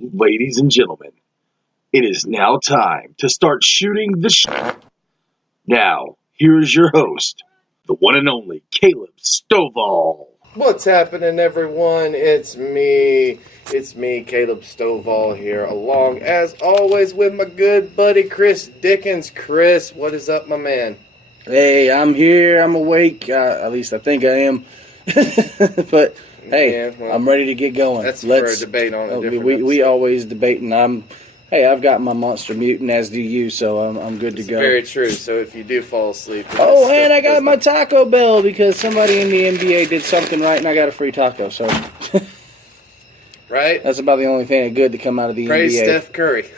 Ladies and gentlemen, it is now time to start shooting the shit. Now, here is your host, the one and only Caleb Stovall. What's happening, everyone? It's me, Caleb Stovall here, along, as always, with my good buddy, Chris Dickens. Chris, what is up, my man? Hey, I'm here, I'm awake, at least I think I am, but hey, well, I'm ready to get going. That's for a debate on a different we always debate, and I've got my Monster Mutant, as do you, so I'm good to go. Very true, so if you do fall asleep... Oh, and I got my Taco Bell, because somebody in the NBA did something right, and I got a free taco, so... Right? That's about the only thing good to come out of the Praise NBA. Steph Curry.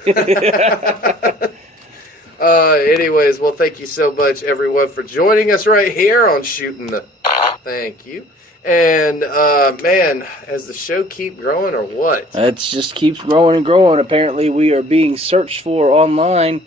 Anyways, well, thank you so much, everyone, for joining us right here on Shootin the... Thank you. And, man, has the show keep growing or what? It just keeps growing and growing. Apparently, we are being searched for online.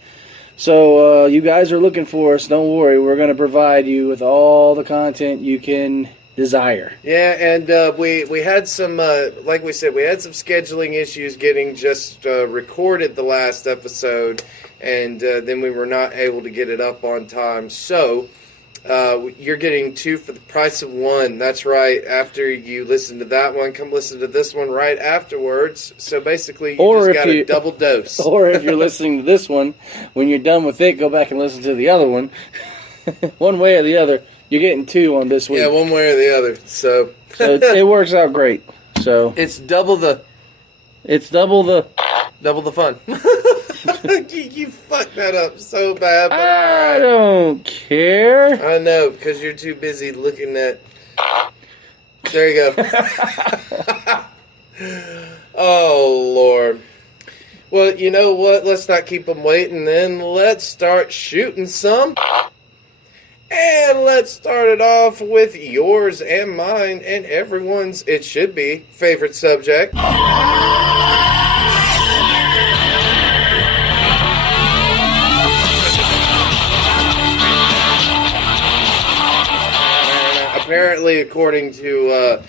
So, you guys are looking for us. Don't worry. We're going to provide you with all the content you can desire. Yeah, and we had some, like we said, we had some scheduling issues getting just recorded the last episode, and then we were not able to get it up on time. So... you're getting two for the price of one. That's right. After you listen to that one, come listen to this one right afterwards. So basically, you just got a double dose. Or if you're listening to this one, when you're done with it, go back and listen to the other one. One way or the other, you're geting two on this week. Yeah, one way or the other. So it works out great. So it's double the fun. You fucked that up so bad. But I don't care. I know, because you're too busy looking at... There you go. Oh, Lord. Well, you know what? Let's not keep them waiting then. Let's start shooting some. And let's start it off with yours and mine and everyone's, it should be, favorite subject. Apparently, according to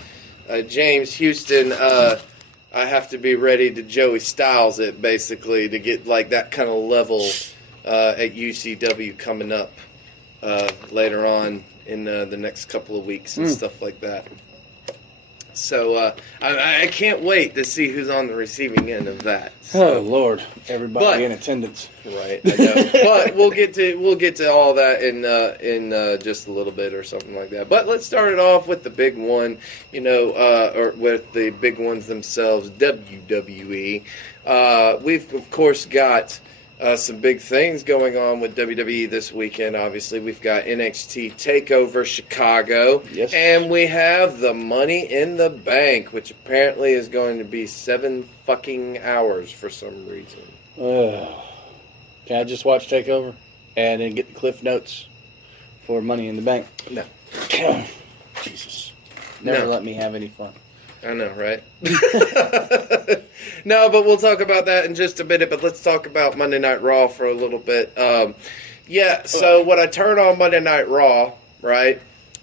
James Houston, I have to be ready to Joey Styles it, basically, to get like that kind of level at UCW coming up later on in the next couple of weeks and stuff like that. So I can't wait to see who's on the receiving end of that. So. Oh Lord, everybody in attendance. Right, I know. But we'll get to all that in just a little bit or something like that. But let's start it off with the big one, or with the big ones themselves, WWE. We've of course got some big things going on with WWE this weekend. Obviously, we've got NXT TakeOver Chicago, yes, and we have the Money in the Bank, which apparently is going to be 7 fucking hours for some reason. Can I just watch TakeOver and then get the Cliff Notes for Money in the Bank? No. Jesus. Never let me have any fun. I know, right? No, but we'll talk about that in just a minute. But let's talk about Monday Night Raw for a little bit. So when I turn on Monday Night Raw, right?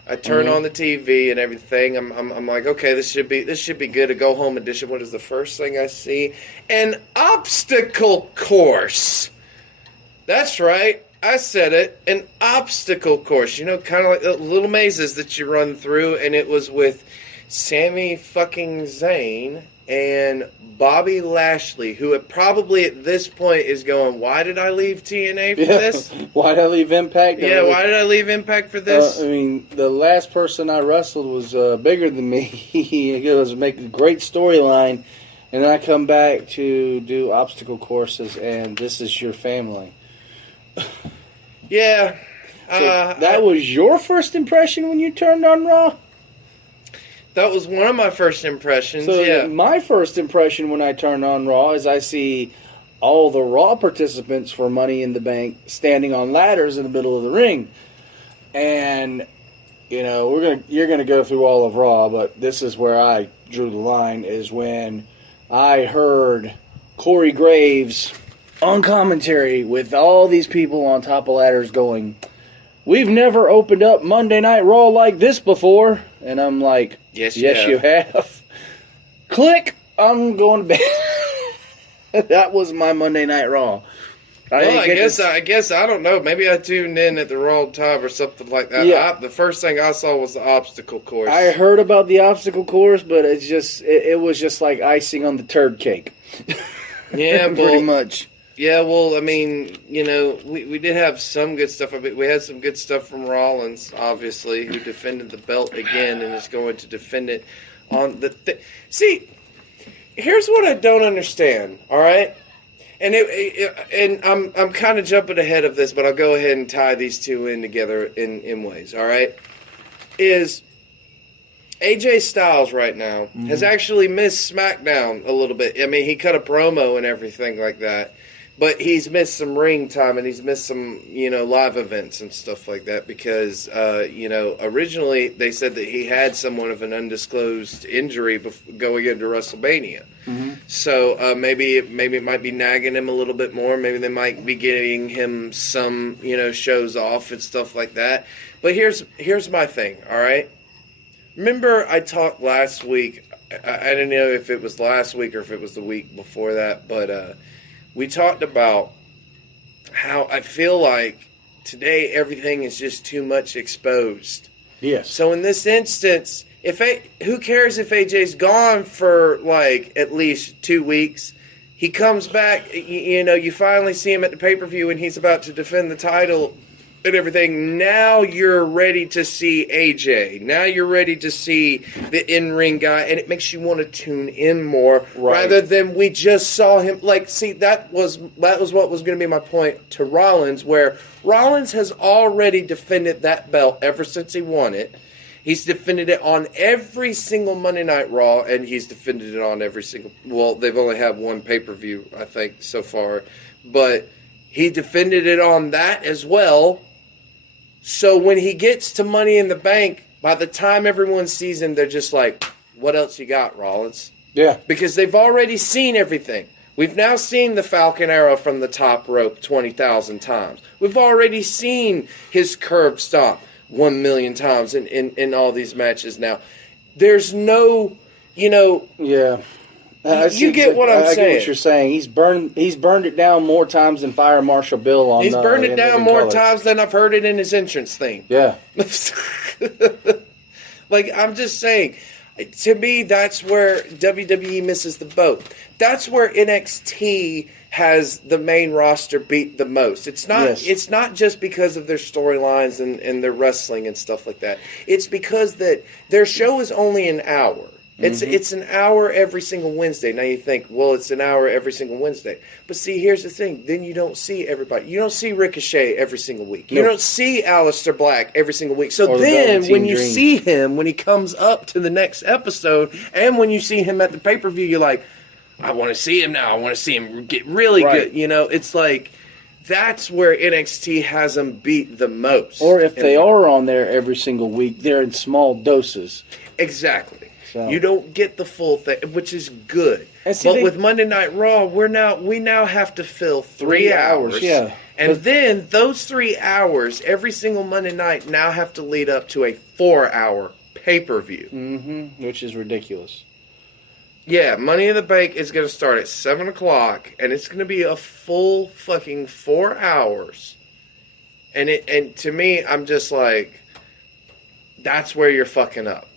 I turn on the TV and everything. I'm like, okay, this should be good. A go home edition. What is the first thing I see? An obstacle course. That's right. I said it. An obstacle course. Kind of like the little mazes that you run through. And it was with Sami fucking Zayn and Bobby Lashley, who probably at this point is going, why did I leave TNA for this? Why did I leave Impact? Yeah, why did I leave Impact for this? The last person I wrestled was bigger than me. He was making a great storyline, and then I come back to do obstacle courses, and this is your family. Yeah. So that was your first impression when you turned on Raw? That was one of my first impressions, so yeah. My first impression when I turned on Raw is I see all the Raw participants for Money in the Bank standing on ladders in the middle of the ring. And, you're gonna go through all of Raw, but this is where I drew the line, is when I heard Corey Graves on commentary with all these people on top of ladders going, "We've never opened up Monday Night Raw like this before." And I'm like, yes, you have. Click, I'm going to bed. That was my Monday Night Raw. I guess I don't know. Maybe I tuned in at the wrong time or something like that. Yeah. The first thing I saw was the obstacle course. I heard about the obstacle course, but it was just like icing on the turd cake. Yeah, pretty much. Yeah, well, I mean, we did have some good stuff. I mean, we had some good stuff from Rollins, obviously, who defended the belt again and is going to defend it on the. See, here's what I don't understand. All right. And I'm kind of jumping ahead of this, but I'll go ahead and tie these two in together in ways. All right, is AJ Styles right now has actually missed SmackDown a little bit. I mean, he cut a promo and everything like that, but he's missed some ring time and he's missed some live events and stuff like that because originally they said that he had somewhat of an undisclosed injury going into WrestleMania. Mm-hmm. So maybe it might be nagging him a little bit more. Maybe they might be getting him some shows off and stuff like that. But here's my thing. All right, remember I talked last week. I don't know if it was last week or if it was the week before that, but we talked about how I feel like today everything is just too much exposed. Yes. So in this instance, who cares if AJ's gone for like at least 2 weeks? He comes back, you finally see him at the pay-per-view and he's about to defend the title and everything. Now you're ready to see AJ. Now you're ready to see the in-ring guy, and it makes you want to tune in more rather than we just saw him. Like, see, that was what was going to be my point to Rollins, where Rollins has already defended that belt ever since he won it. He's defended it on every single Monday Night Raw, and he's defended it on every single... Well, they've only had one pay-per-view, I think, so far. But he defended it on that as well. So when he gets to Money in the Bank, by the time everyone sees him, they're just like, what else you got, Rollins? Yeah. Because they've already seen everything. We've now seen the Falcon Arrow from the top rope 20,000 times. We've already seen his curb stomp 1 million times in all these matches now. There's no, Yeah. You get what I'm saying. I get what you're saying. He's burned it down more times than Fire Marshal Bill on. He's burned it down more times than I've heard it in his entrance theme. Yeah. Like, I'm just saying, to me, that's where WWE misses the boat. That's where NXT has the main roster beat the most. It's not. Yes. It's not just because of their storylines and their wrestling and stuff like that. It's because that their show is only an hour. It's an hour every single Wednesday. Now you think, well, it's an hour every single Wednesday. But see, here's the thing. Then you don't see everybody. You don't see Ricochet every single week. You don't see Aleister Black every single week. So then when you see him, when he comes up to the next episode, and when you see him at the pay-per-view, you're like, I want to see him now. I want to see him get really good. It's like, that's where NXT has them beat the most. Or if they are on there every single week, they're in small doses. Exactly. So. You don't get the full thing, which is good. But with Monday Night Raw, we now have to fill 3 hours. Yeah. And then those 3 hours, every single Monday night, now have to lead up to a 4-hour pay-per-view. Mm-hmm. Which is ridiculous. Yeah, Money in the Bank is going to start at 7 o'clock, and it's going to be a full fucking 4 hours. And to me, I'm just like, that's where you're fucking up.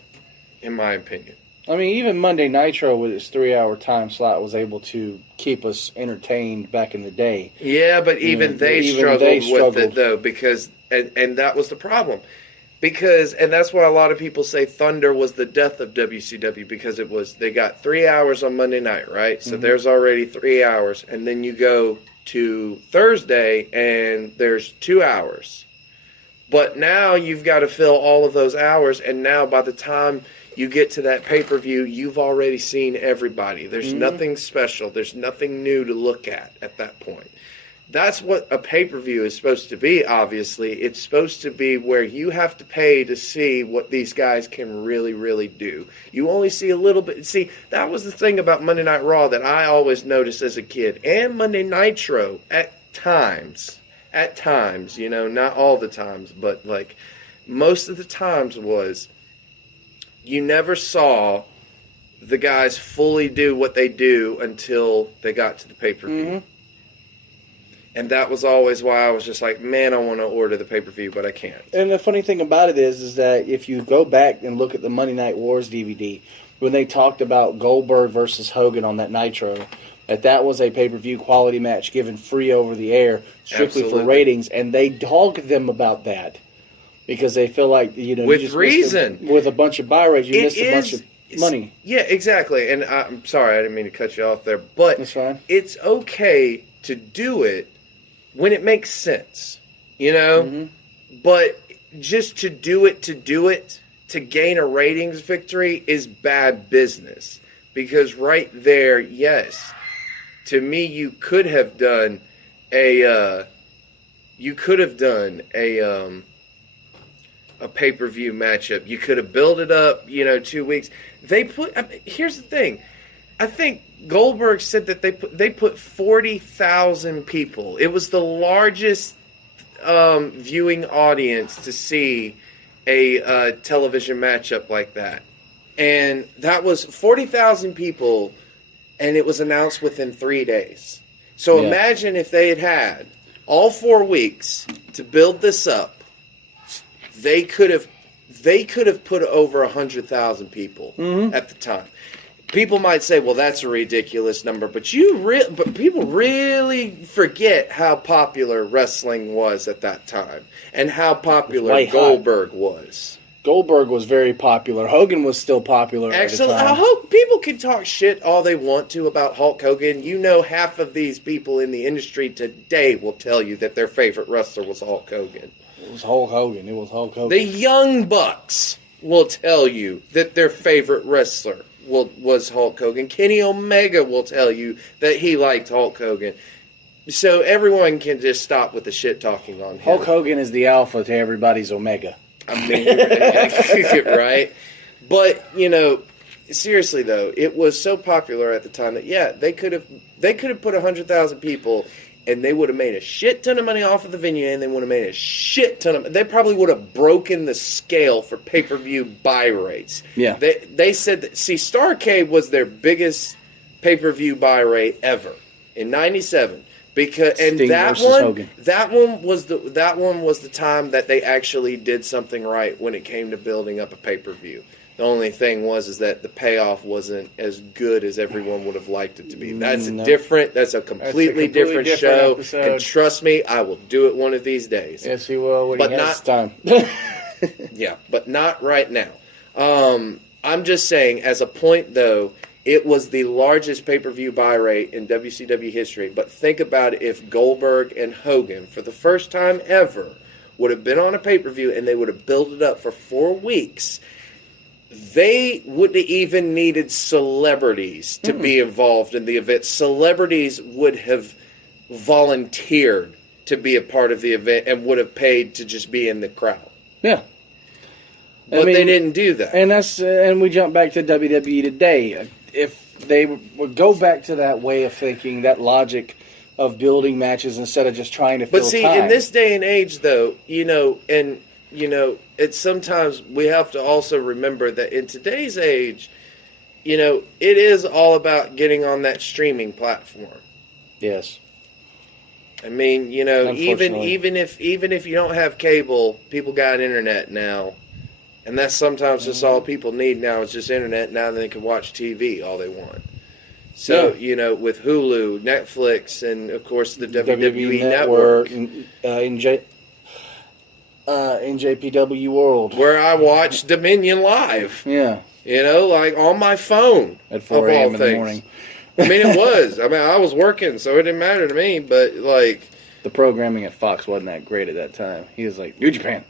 In my opinion. I mean, even Monday Nitro with its 3-hour time slot was able to keep us entertained back in the day. Yeah, but even they struggled with it, though, because, and that was the problem. And that's why a lot of people say Thunder was the death of WCW, because they got 3 hours on Monday night, right? So there's already 3 hours. And then you go to Thursday, and there's 2 hours. But now you've got to fill all of those hours, and now by the time you get to that pay-per-view, you've already seen everybody. There's nothing special. There's nothing new to look at that point. That's what a pay-per-view is supposed to be, obviously. It's supposed to be where you have to pay to see what these guys can really, really do. You only see a little bit. See, that was the thing about Monday Night Raw that I always noticed as a kid. And Monday Nitro at times, not all the times, but like most of the times was... You never saw the guys fully do what they do until they got to the pay-per-view. Mm-hmm. And that was always why I was just like, man, I want to order the pay-per-view, but I can't. And the funny thing about it is that if you go back and look at the Monday Night Wars DVD, when they talked about Goldberg versus Hogan on that Nitro, that was a pay-per-view quality match given free over the air, strictly Absolutely. for ratings, and they dogged them about that because they feel like, you know, With you just reason. with a bunch of buy rates, you missed a bunch of money. Yeah, exactly. And I'm sorry, I didn't mean to cut you off there, but That's fine. it's okay to do it when it makes sense, you know? Mm-hmm. But just to do it to gain a ratings victory is bad business. Because right there, yes, to me, you could have done a pay-per-view matchup. You could have built it up, 2 weeks. Here's the thing. I think Goldberg said that they put 40,000 people. It was the largest viewing audience to see a television matchup like that. And that was 40,000 people, and it was announced within 3 days. So imagine if they had all 4 weeks to build this up. They could have put over 100,000 people at the time. People might say, "Well, that's a ridiculous number," but people really forget how popular wrestling was at that time and how popular Goldberg was. Goldberg was very popular. Hogan was still popular at the Excellent. time. People can talk shit all they want to about Hulk Hogan. You know, half of these people in the industry today will tell you that their favorite wrestler was Hulk Hogan. It was Hulk Hogan. The Young Bucks will tell you that their favorite wrestler was Hulk Hogan. Kenny Omega will tell you that he liked Hulk Hogan. So everyone can just stop with the shit talking on him. Hulk Hogan is the alpha to everybody's omega. I mean, right? But, seriously though, it was so popular at the time that they could have put 100,000 people, and they would have made a shit ton of money off of the venue, and they would have made a shit ton of. They probably would have broken the scale for pay-per-view buy rates. Yeah, they said that. See, Starrcade was their biggest pay-per-view buy rate ever in '97. Because Sting that versus Hogan. one was the time that they actually did something right when it came to building up a pay-per-view. The only thing is that the payoff wasn't as good as everyone would have liked it to be. That's a completely different show. Episode. And trust me, I will do it one of these days. Yes, he will when he has time. Yeah, but not right now. I'm just saying, as a point though, it was the largest pay-per-view buy rate in WCW history. But think about it, if Goldberg and Hogan, for the first time ever, would have been on a pay-per-view and they would have built it up for 4 weeks, they wouldn't have even needed celebrities to be involved in the event. Celebrities would have volunteered to be a part of the event and would have paid to just be in the crowd. Yeah. But they didn't do that. And we jump back to WWE today. If they would go back to that way of thinking, that logic of building matches instead of just trying to fill time. But see, in this day and age, though, it's sometimes we have to also remember that in today's age, it is all about getting on that streaming platform. Yes. I mean, even if you don't have cable, people got internet now. And that's sometimes just all people need now is just internet. Now they can watch TV all they want. So, with Hulu, Netflix, and, of course, the WWE Network. NJPW World. Where I watch Dominion Live. Yeah. Like on my phone. At 4 a.m. in the morning. I mean, it was. I was working, so it didn't matter to me. But, the programming at Fox wasn't that great at that time. He was like, New Japan.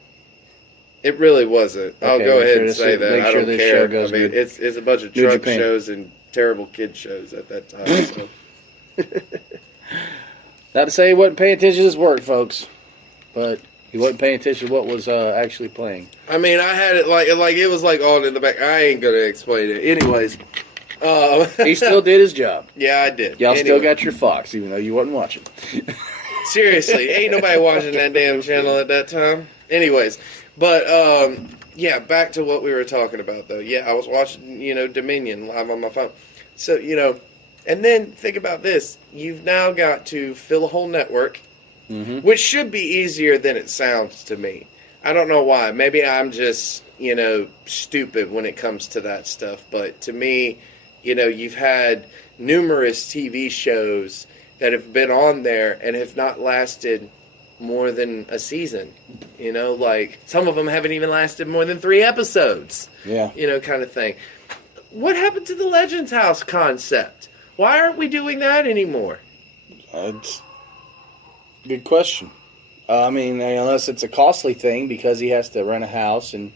It really wasn't. I'll go ahead and say that. I don't care. Good. It's a bunch of truck shows and terrible kid shows at that time. So. Not to say he wasn't paying attention to his work, folks, but he wasn't paying attention to what was actually playing. I mean, I had it like it was like on in the back. I ain't gonna explain it. Anyways, he still did his job. Yeah, I did. Y'all still got your Fox, even though you wasn't watching. Seriously, ain't nobody watching that damn channel at that time. Anyways. But Yeah, back to what we were talking about, though. Yeah, I was watching, Dominion live on my phone. So, and then think about this. You've now got to fill a whole network, which should be easier than it sounds to me. I don't know why. Maybe I'm just, stupid when it comes to that stuff. But to me, you've had numerous TV shows that have been on there and have not lasted more than a season. Like some of them haven't even lasted more than 3 episodes. Yeah. Kind of thing. What happened to the Legends House concept? Why aren't we doing that anymore? It's a good question. Unless it's a costly thing because he has to rent a house and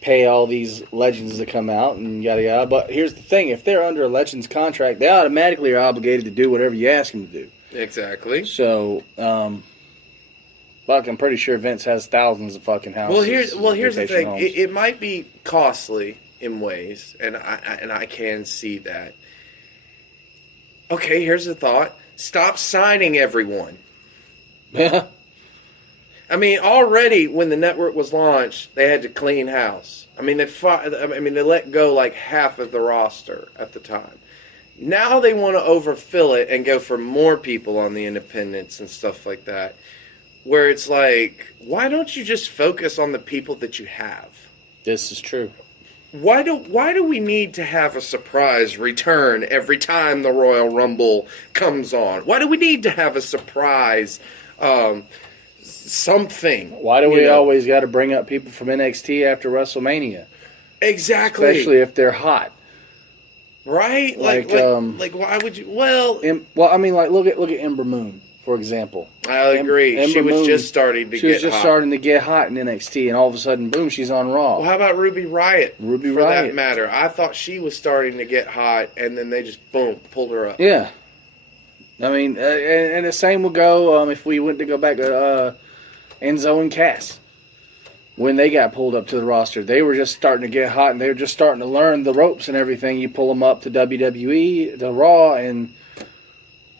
pay all these legends to come out and yada yada. But here's the thing: if they're under a Legends contract, they automatically are obligated to do whatever you ask them to do. Exactly. So, I'm pretty sure Vince has thousands of fucking houses. Well, here's the thing: it might be costly in ways, and I can see that. Okay, here's the thought: stop signing everyone. Yeah. Already when the network was launched, they had to clean house. They let go like half of the roster at the time. Now they want to overfill it and go for more people on the independents and stuff like that. Where it's like, why don't you just focus on the people that you have? This is true. Why do we need to have a surprise return every time the Royal Rumble comes on? Why do we need to have a surprise something? Why do we always got to bring up people from NXT after WrestleMania? Exactly. Especially if they're hot. Right? Like why would you? Well, look at Ember Moon, for example. I agree. She was just starting to get hot in NXT, and all of a sudden, boom, she's on Raw. Well, how about Ruby Riott? For that matter, I thought she was starting to get hot, and then they just boom pulled her up. Yeah. And the same will go if we went to go back to Enzo and Cass. When they got pulled up to the roster, they were just starting to get hot, and they were just starting to learn the ropes and everything. You pull them up to WWE, to Raw, and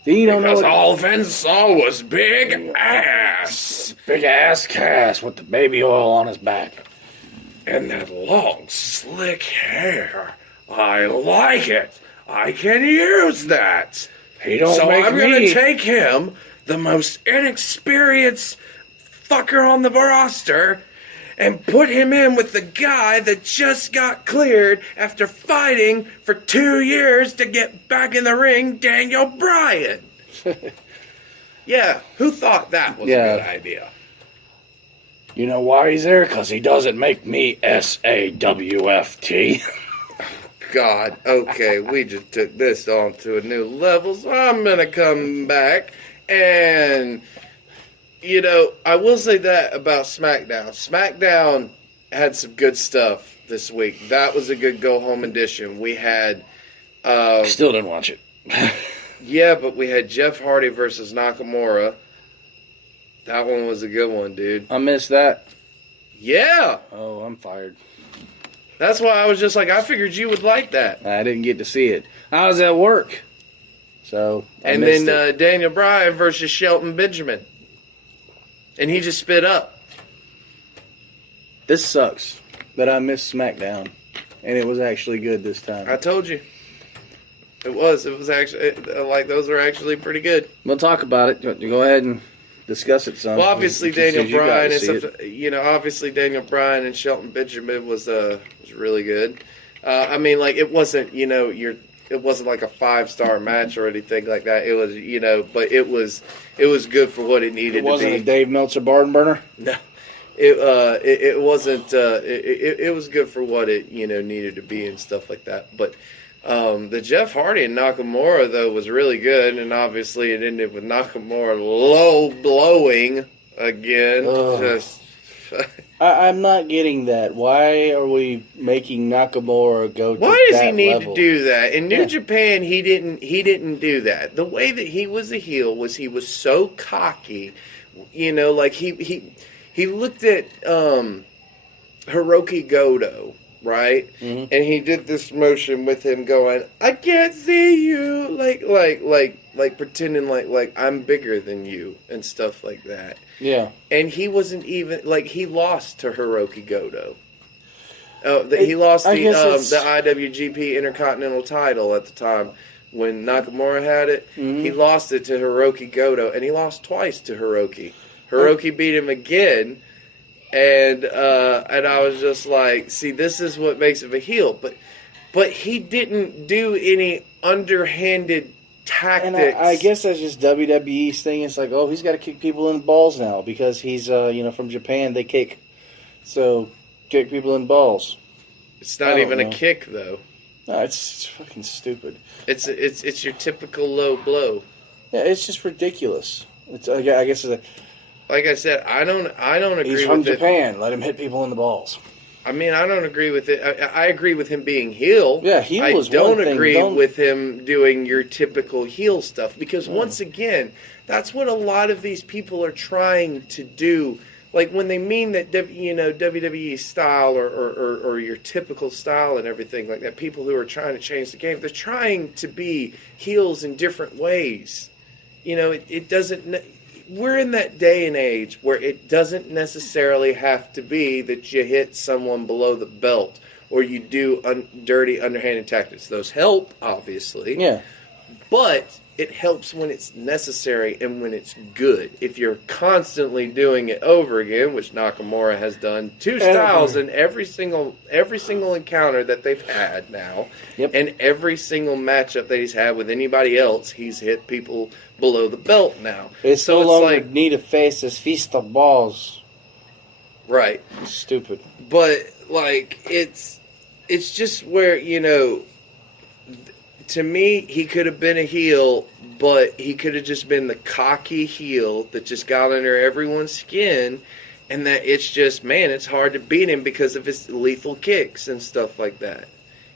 then you don't know. Because all Vince saw was big ass. Big ass Cass with the baby oil on his back. And that long, slick hair. I like it. I can use that. I'm going to take him, the most inexperienced fucker on the roster, and put him in with the guy that just got cleared after fighting for 2 years to get back in the ring, Daniel Bryan. Yeah, who thought that was a good idea? You know why he's there? Because he doesn't make me SAWFT. God, okay, we just took this on to a new level, so I'm going to come back and... I will say that about SmackDown. SmackDown had some good stuff this week. That was a good go-home edition. We had... Still didn't watch it. Yeah, but we had Jeff Hardy versus Nakamura. That one was a good one, dude. I missed that. Yeah! Oh, I'm fired. That's why I was just like, I figured you would like that. I didn't get to see it. I was at work. So, And then Daniel Bryan versus Shelton Benjamin. And he just spit up. This sucks that I missed SmackDown. And it was actually good this time. I told you. It was actually, those are actually pretty good. We'll talk about it. Go ahead and discuss it some. Well, obviously Daniel Bryan obviously Daniel Bryan and Shelton Benjamin was really good. It wasn't, it wasn't like a 5-star match or anything like that. It was, but it was good for what it needed to be. It wasn't a Dave Meltzer barn burner? No. It wasn't, it was good for what it, needed to be and stuff like that. But the Jeff Hardy and Nakamura, though, was really good. And obviously it ended with Nakamura low blowing again. I'm not getting that. Why are we making Nakamura go to that level? Why does he need to do that? In New Japan, he didn't do that. The way that he was a heel was he was so cocky. He looked at Hiroki Goto, right? Mm-hmm. And he did this motion with him going, I can't see you, like pretending like I'm bigger than you and stuff like that. Yeah. And he wasn't even, he lost to Hiroki Goto. He lost I the guess it's- IWGP Intercontinental title at the time when Nakamura had it. He lost it to Hiroki Goto, and he lost twice to Hiroki. Hiroki beat him again, and I was just like, see, this is what makes him a heel. But he didn't do any underhanded tactics. And I guess that's just WWE's thing. It's like, oh, he's got to kick people in the balls now because he's, from Japan. They kick, so kick people in the balls. It's not even a kick, though. No, it's fucking stupid. It's your typical low blow. Yeah, it's just ridiculous. I guess it's like I said, I don't agree. He's from with Japan. It. Let him hit people in the balls. I mean, I don't agree with it. I agree with him being heel. Yeah, heel is I don't one thing. agree with him doing your typical heel stuff because once again, that's what a lot of these people are trying to do. Like when they mean that WWE style or your typical style and everything like that, people who are trying to change the game, they're trying to be heels in different ways. It doesn't. We're in that day and age where it doesn't necessarily have to be that you hit someone below the belt or you do dirty, underhanded tactics. Those help, obviously. Yeah. But it helps when it's necessary and when it's good. If you're constantly doing it over again, which Nakamura has done, two styles in every single encounter that they've had now, and every single matchup that he's had with anybody else, he's hit people below the belt now. It's so no longer like need a face, it's feast of balls. Right. It's stupid. But like it's just where, to me, he could have been a heel, but he could have just been the cocky heel that just got under everyone's skin, and that it's just, man, it's hard to beat him because of his lethal kicks and stuff like that.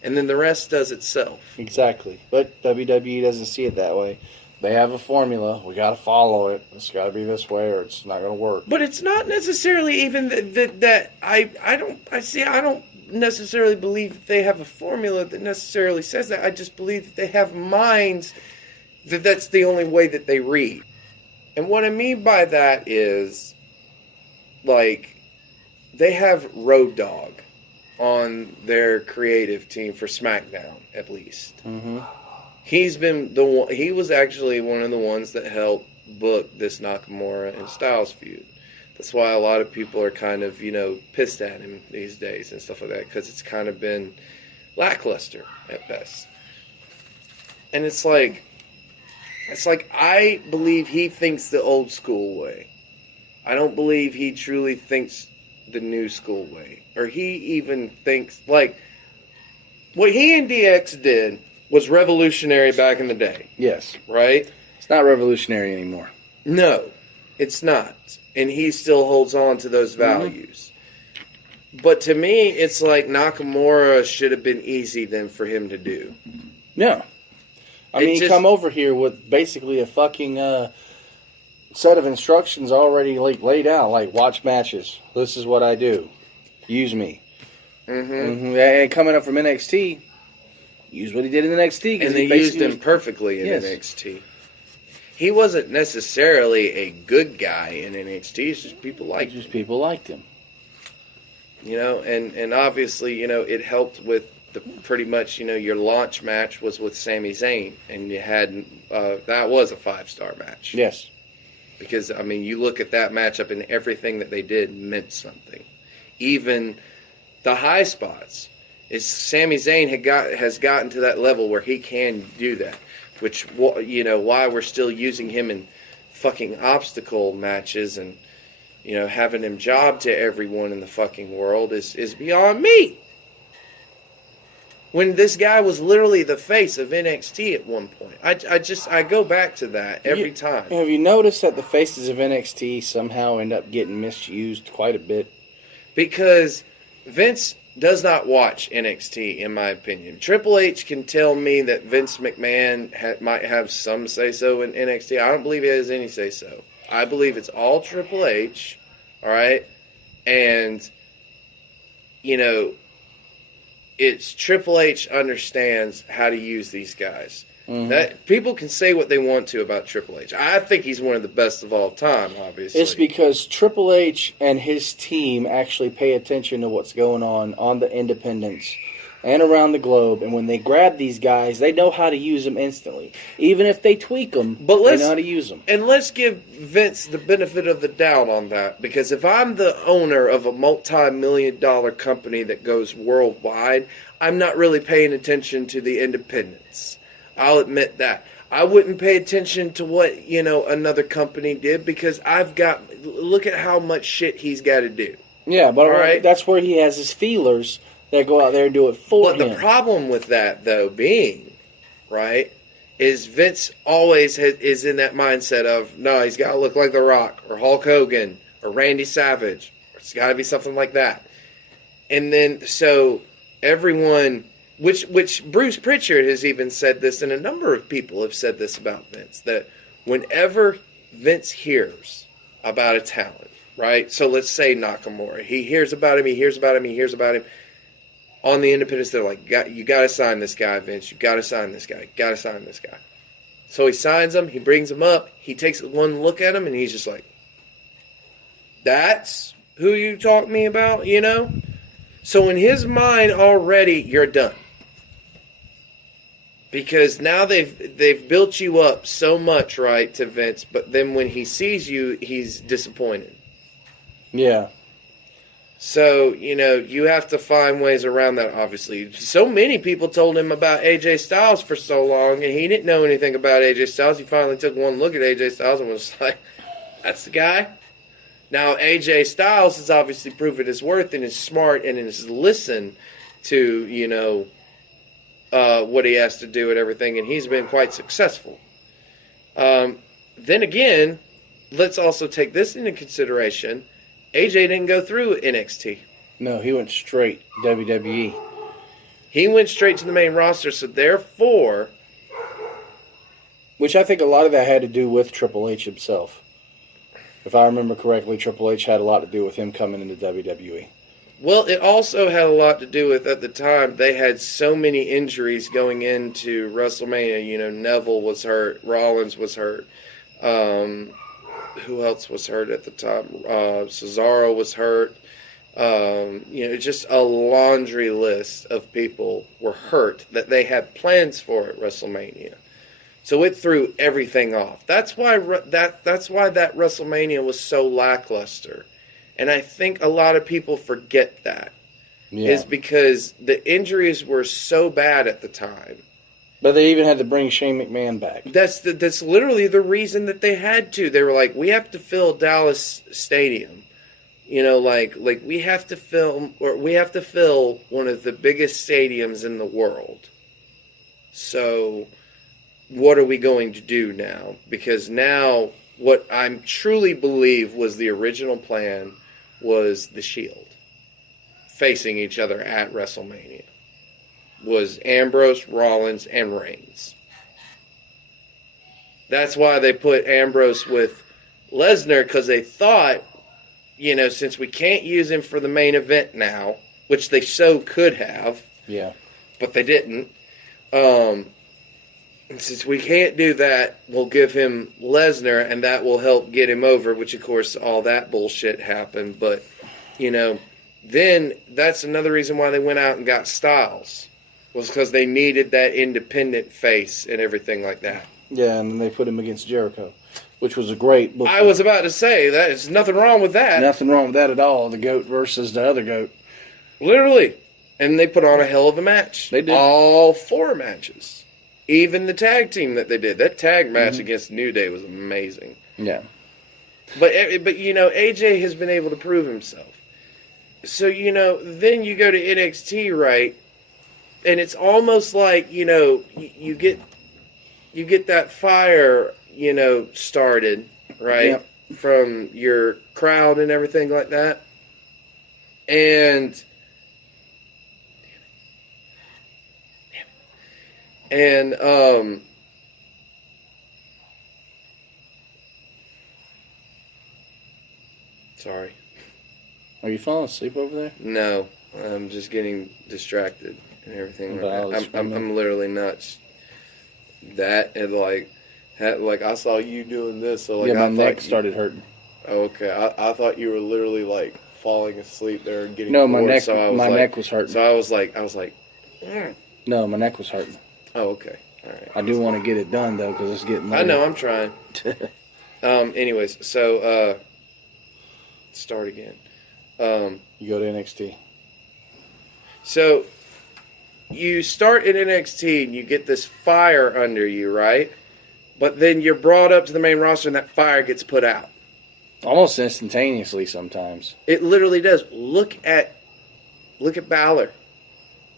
And then the rest does itself. Exactly. But WWE doesn't see it that way. They have a formula. We got to follow it. It's got to be this way or it's not going to work. But it's not necessarily even that I don't necessarily believe that they have a formula that necessarily says that. I just believe that they have minds that's the only way that they read. And what I mean by that is, like, they have Road Dogg on their creative team for SmackDown, at least. Mm-hmm. He's been the one. He was actually one of the ones that helped book this Nakamura and Styles feud. That's why a lot of people are kind of, pissed at him these days and stuff like that, because it's kind of been lackluster at best. And it's like I believe he thinks the old school way. I don't believe he truly thinks the new school way. Or he even thinks, like, what he and DX did was revolutionary back in the day. Yes. Right? It's not revolutionary anymore. No, it's not. And he still holds on to those values. Mm-hmm. But to me, it's like Nakamura should have been easy then for him to do. Yeah. I mean, you come over here with basically a fucking set of instructions already laid out. Like, watch matches. This is what I do. Use me. Mm-hmm. Mm-hmm. And coming up from NXT, use what he did in NXT. And they used him perfectly in NXT. He wasn't necessarily a good guy in NXT. It's just people liked him. People liked him. And obviously, it helped with the pretty much, your launch match was with Sami Zayn. And you had, that was a 5-star match. Yes. Because, I mean, you look at that matchup and everything that they did meant something. Even the high spots. Sami Zayn has gotten to that level where he can do that. Which, why we're still using him in fucking obstacle matches and, having him job to everyone in the fucking world is beyond me. When this guy was literally the face of NXT at one point. I go back to that every time. Have you noticed that the faces of NXT somehow end up getting misused quite a bit? Because Vince does not watch NXT, in my opinion. Triple H can tell me that Vince McMahon might have some say-so in NXT. I don't believe he has any say-so. I believe it's all Triple H, all right? And, it's Triple H understands how to use these guys. Mm-hmm. That people can say what they want to about Triple H. I think he's one of the best of all time, obviously. It's because Triple H and his team actually pay attention to what's going on the independents and around the globe. And when they grab these guys, they know how to use them instantly. Even if they tweak them, they know how to use them. And let's give Vince the benefit of the doubt on that. Because if I'm the owner of a multi-million-dollar company that goes worldwide, I'm not really paying attention to the independents. I'll admit that. I wouldn't pay attention to what, another company did because look at how much shit he's got to do. Yeah, but that's where he has his feelers that go out there and do it for him. But the problem with that, though, being, right, is Vince always is in that mindset of, no, he's got to look like The Rock or Hulk Hogan or Randy Savage. It's got to be something like that. And then, so everyone... Which Bruce Pritchard has even said this, and a number of people have said this about Vince, that whenever Vince hears about a talent, right? So let's say Nakamura. He hears about him, he hears about him. On the independents, they're like, you got to sign this guy, Vince. You got to sign this guy. You got to sign this guy. So he signs him. He brings him up. He takes one look at him, and he's just like, that's who you talk me about, So in his mind already, you're done. Because now they've built you up so much, right, to Vince, but then when he sees you, he's disappointed. Yeah. So, you have to find ways around that, obviously. So many people told him about AJ Styles for so long, and he didn't know anything about AJ Styles. He finally took one look at AJ Styles and was like, that's the guy. Now, AJ Styles has obviously proven his worth and is smart and has listened to, what he has to do and everything, and he's been quite successful. Then again, let's also take this into consideration. AJ didn't go through NXT. No, he went straight WWE. He went straight to the main roster, so therefore... Which I think a lot of that had to do with Triple H himself. If I remember correctly, Triple H had a lot to do with him coming into WWE. Well, it also had a lot to do with, at the time, they had so many injuries going into WrestleMania. Neville was hurt. Rollins was hurt. Who else was hurt at the time? Cesaro was hurt. Just a laundry list of people were hurt that they had plans for at WrestleMania. So it threw everything off. That's why that WrestleMania was so lackluster. And I think a lot of people forget that. Yeah. Is because the injuries were so bad at the time. But they even had to bring Shane McMahon back. That's literally the reason that they had to. They were like, we have to fill Dallas Stadium. We have to fill one of the biggest stadiums in the world. So what are we going to do now? Because now what I truly believe was the original plan was the Shield facing each other at WrestleMania. Was Ambrose, Rollins, and Reigns. That's why they put Ambrose with Lesnar, because they thought, since we can't use him for the main event now, which they so could have, yeah, but they didn't. Since we can't do that, we'll give him Lesnar, and that will help get him over, which, of course, all that bullshit happened. But, then that's another reason why they went out and got Styles, was because they needed that independent face and everything like that. Yeah, and then they put him against Jericho, which was a great book. I was about to say, there's nothing wrong with that. Nothing wrong with that at all, the GOAT versus the other GOAT. Literally. And they put on a hell of a match. They did. All 4 matches. Even the tag team that they did. That tag match against New Day was amazing. Yeah. But AJ has been able to prove himself. So, then you go to NXT, right? And it's almost like, you get that fire, started, right? Yep. From your crowd and everything like that. And sorry. Are you falling asleep over there? No, I'm just getting distracted and everything like that. I'm literally nuts. That and like I saw you doing this, so like yeah, my I neck thought started hurting. Okay, I thought you were literally like falling asleep there and getting No, bored, my neck. so I was My like, neck was hurting. So I was like, mm. No, my neck was hurting. Oh, okay, all right. I do want to get it done though, because it's getting late. I know, I'm trying. Anyways, so start again. You go to NXT. So you start in NXT and you get this fire under you, right? But then you're brought up to the main roster and that fire gets put out. Almost instantaneously sometimes. It literally does. Look at Balor.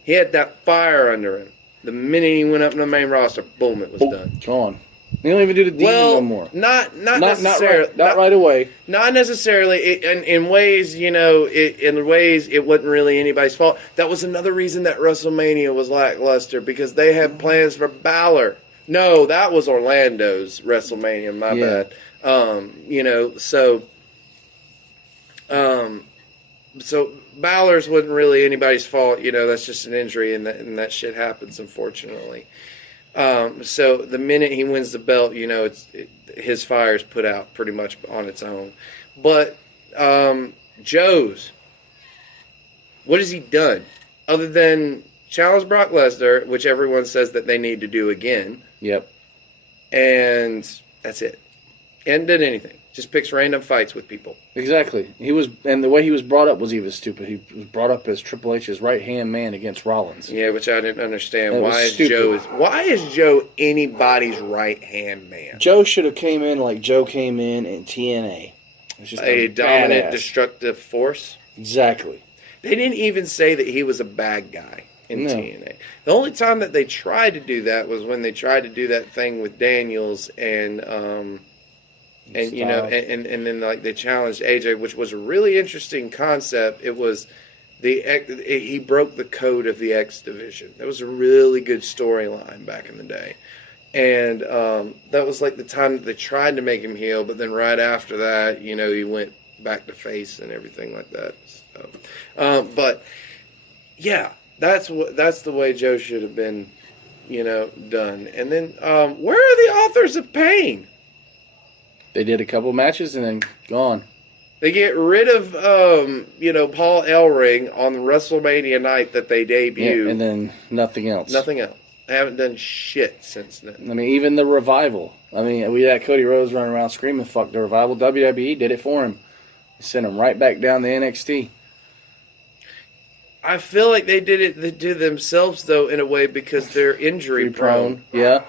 He had that fire under him. The minute he went up in the main roster, boom, it was done. Gone. They don't even do the demon no more. Not necessarily. Not right away. Not necessarily. In ways, in ways it wasn't really anybody's fault. That was another reason that WrestleMania was lackluster, because they had plans for Balor. No, that was Orlando's WrestleMania. My bad. So Balor's wasn't really anybody's fault. That's just an injury, and that shit happens, unfortunately. So the minute he wins the belt, his fire's put out pretty much on its own. But Joe's, what has he done other than challenge Brock Lesnar, which everyone says that they need to do again? Yep. And that's it. And did anything. Just picks random fights with people. Exactly. And the way he was brought up was even stupid. He was brought up as Triple H's right-hand man against Rollins. Yeah, which I didn't understand. That Why is Joe anybody's right-hand man? Joe should have came in like Joe came in TNA. It's just a dominant, badass. Destructive force? Exactly. They didn't even say that he was a bad guy in TNA. The only time that they tried to do that was when they tried to do that thing with Daniels and then like they challenged AJ, which was a really interesting concept. It was he broke the code of the X division. That was a really good storyline back in the day, and that was like the time that they tried to make him heel. But then right after that, he went back to face and everything like that. So, but yeah, that's the way Joe should have been, done. And then where are the authors of pain? They did a couple matches and then gone. They get rid of, Paul Ellering on WrestleMania night that they debuted. Yeah, and then nothing else. Nothing else. They haven't done shit since then. I mean, even the Revival. I mean, we had Cody Rhodes running around screaming, fuck the Revival. WWE did it for him. They sent him right back down to NXT. I feel like they did it to themselves, though, in a way, because they're injury prone. Yeah.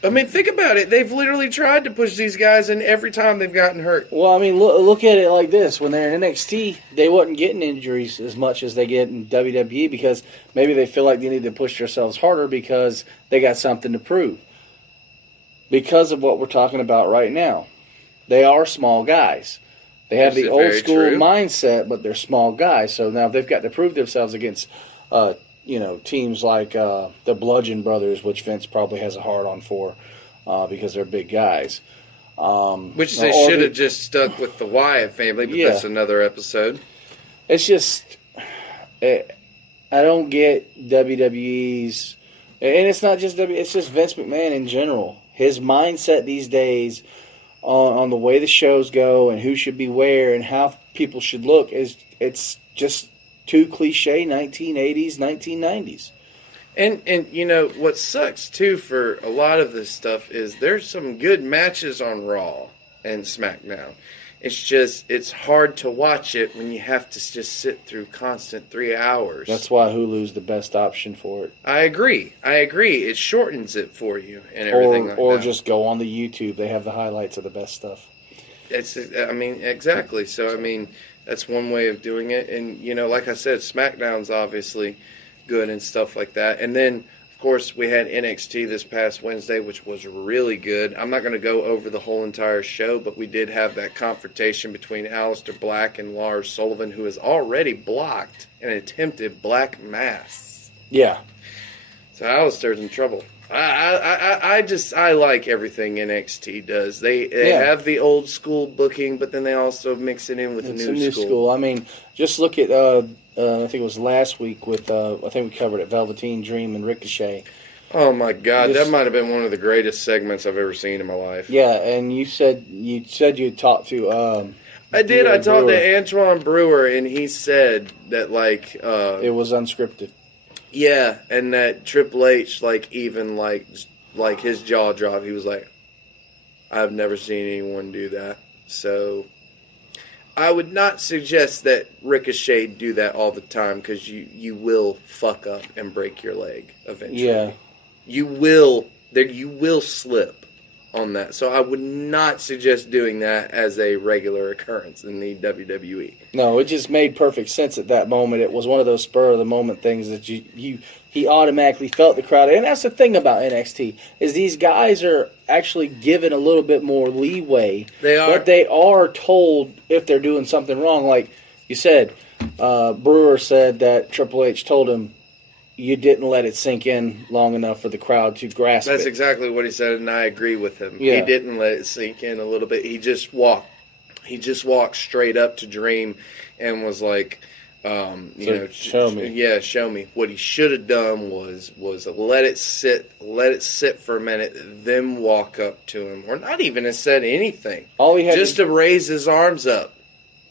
I mean, think about it. They've literally tried to push these guys in every time they've gotten hurt. Well, I mean, look at it like this. When they're in NXT, they wasn't getting injuries as much as they get in WWE because maybe they feel like they need to push themselves harder because they got something to prove. Because of what we're talking about right now. They are small guys. They have the old school mindset, but they're small guys. So now if they've got to prove themselves against teams like the Bludgeon Brothers, which Vince probably has a hard-on for because they're big guys. Which they should have just stuck with the Wyatt family, but that's another episode. It's just, I don't get WWE's, and it's not just it's just Vince McMahon in general. His mindset these days on the way the shows go and who should be where and how people should look it's just too cliche 1980s, 1990s. And what sucks too for a lot of this stuff is there's some good matches on Raw and SmackDown. It's hard to watch it when you have to just sit through constant 3 hours. That's why Hulu's the best option for it. I agree. It shortens it for you and everything or just go on the YouTube. They have the highlights of the best stuff. Exactly. So, that's one way of doing it. And, like I said, SmackDown's obviously good and stuff like that. And then, of course, we had NXT this past Wednesday, which was really good. I'm not going to go over the whole entire show, but we did have that confrontation between Aleister Black and Lars Sullivan, who has already blocked an attempted Black Mass. Yeah. So Aleister's in trouble. I like everything NXT does. They have the old school booking, but then they also mix it in with the new school. I mean, just look at I think it was last week with I think we covered it, Velveteen Dream and Ricochet. Oh my God, that might have been one of the greatest segments I've ever seen in my life. Yeah, and you said you talked to. I did. I talked to Antoine Brewer, and he said that it was unscripted. Yeah, and that Triple H even his jaw dropped. He was like, "I've never seen anyone do that." So I would not suggest that Ricochet do that all the time because you will fuck up and break your leg eventually. Yeah. You will slip on that. So I would not suggest doing that as a regular occurrence in the WWE. No, it just made perfect sense at that moment. It was one of those spur of the moment things that he automatically felt the crowd. And that's the thing about NXT is these guys are actually given a little bit more leeway. They are. But they are told if they're doing something wrong. Like you said, Brewer said that Triple H told him, you didn't let it sink in long enough for the crowd to grasp it. That's exactly what he said, and I agree with him. Yeah. He didn't let it sink in a little bit. He just walked straight up to Dream and was like, show me. Yeah, show me. What he should have done was let it sit for a minute, then walk up to him, or not even have said anything. All he had to raise his arms up.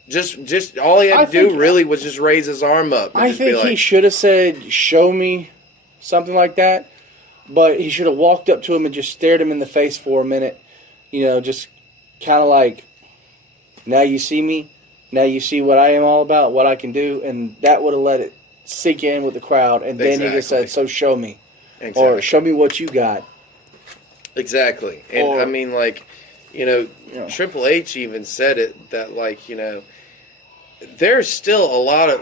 Just all he had to do really was just raise his arm up. I think he should have said, show me, something like that. But he should have walked up to him and just stared him in the face for a minute. Just kind of like, now you see me. Now you see what I am all about, what I can do. And that would have let it sink in with the crowd. And then he just said, so show me. Exactly. Or show me what you got. Exactly. And Triple H even said it, that there's still a lot of,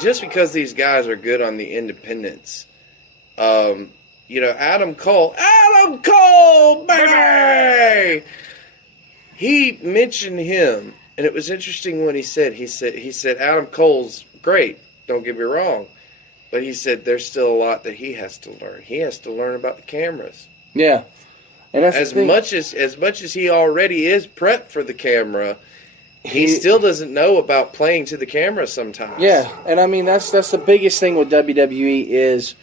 just because these guys are good on the independents, Adam Cole, baby! He mentioned him, and it was interesting when he said Adam Cole's great, don't get me wrong, but he said there's still a lot that he has to learn. He has to learn about the cameras. Yeah. And that's as much as he already is prepped for the camera, he still doesn't know about playing to the camera sometimes. Yeah, and I mean that's the biggest thing with WWE is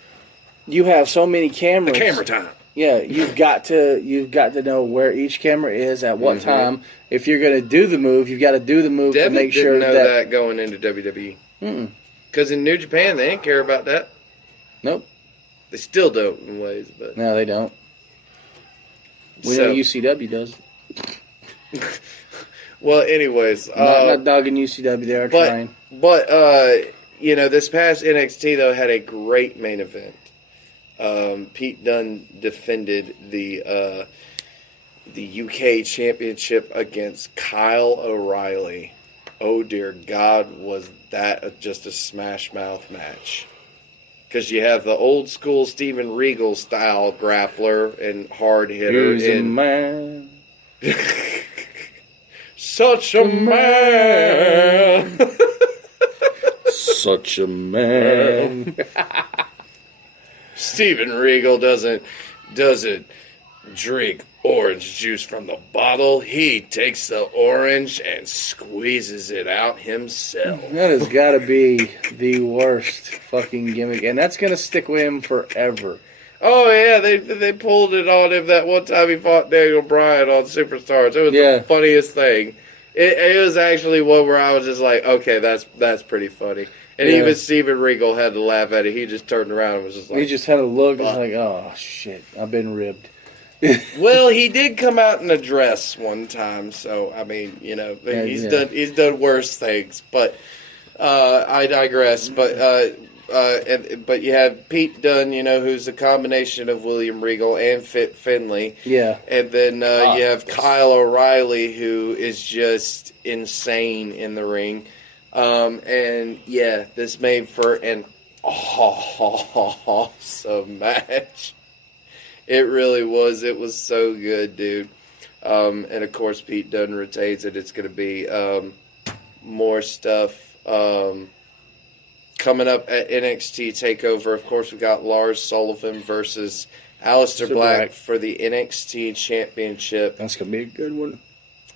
you have so many cameras. The camera time. Yeah, you've got to know where each camera is at what time. If you're going to do the move, you've got to do the move to make sure didn't know that going into WWE. Because in New Japan they didn't care about that. Nope. They still don't in ways, but no, they don't. We know UCW does. Well, anyways, not dogging UCW. They are trying. But this past NXT though had a great main event. Pete Dunne defended the UK Championship against Kyle O'Reilly. Oh dear God, was that just a smash mouth match? Because you have the old school Steven Regal style grappler and hard hitter. He's a man. Such a man. Such a man. Steven Regal doesn't drink orange juice from the bottle. He takes the orange and squeezes it out himself. That has got to be the worst fucking gimmick, and that's going to stick with him forever. Oh, yeah, they pulled it on him that one time he fought Daniel Bryan on Superstars. It was the funniest thing. It was actually one where I was just like, okay, that's pretty funny. And even Steven Regal had to laugh at it. He just turned around and was just like... He just had a look and was like, oh, shit, I've been ribbed. Well, he did come out in a dress one time, so, I mean, he's done worse things. But I digress. But you have Pete Dunne, who's a combination of William Regal and Fit Finlay. Yeah. And then you have Kyle O'Reilly, who is just insane in the ring. And yeah, this made for an awesome match. It really was. It was so good, dude. And of course, Pete Dunne retains it. It's going to be more stuff coming up at NXT TakeOver. Of course, we got Lars Sullivan versus Aleister Black for the NXT Championship. That's going to be a good one.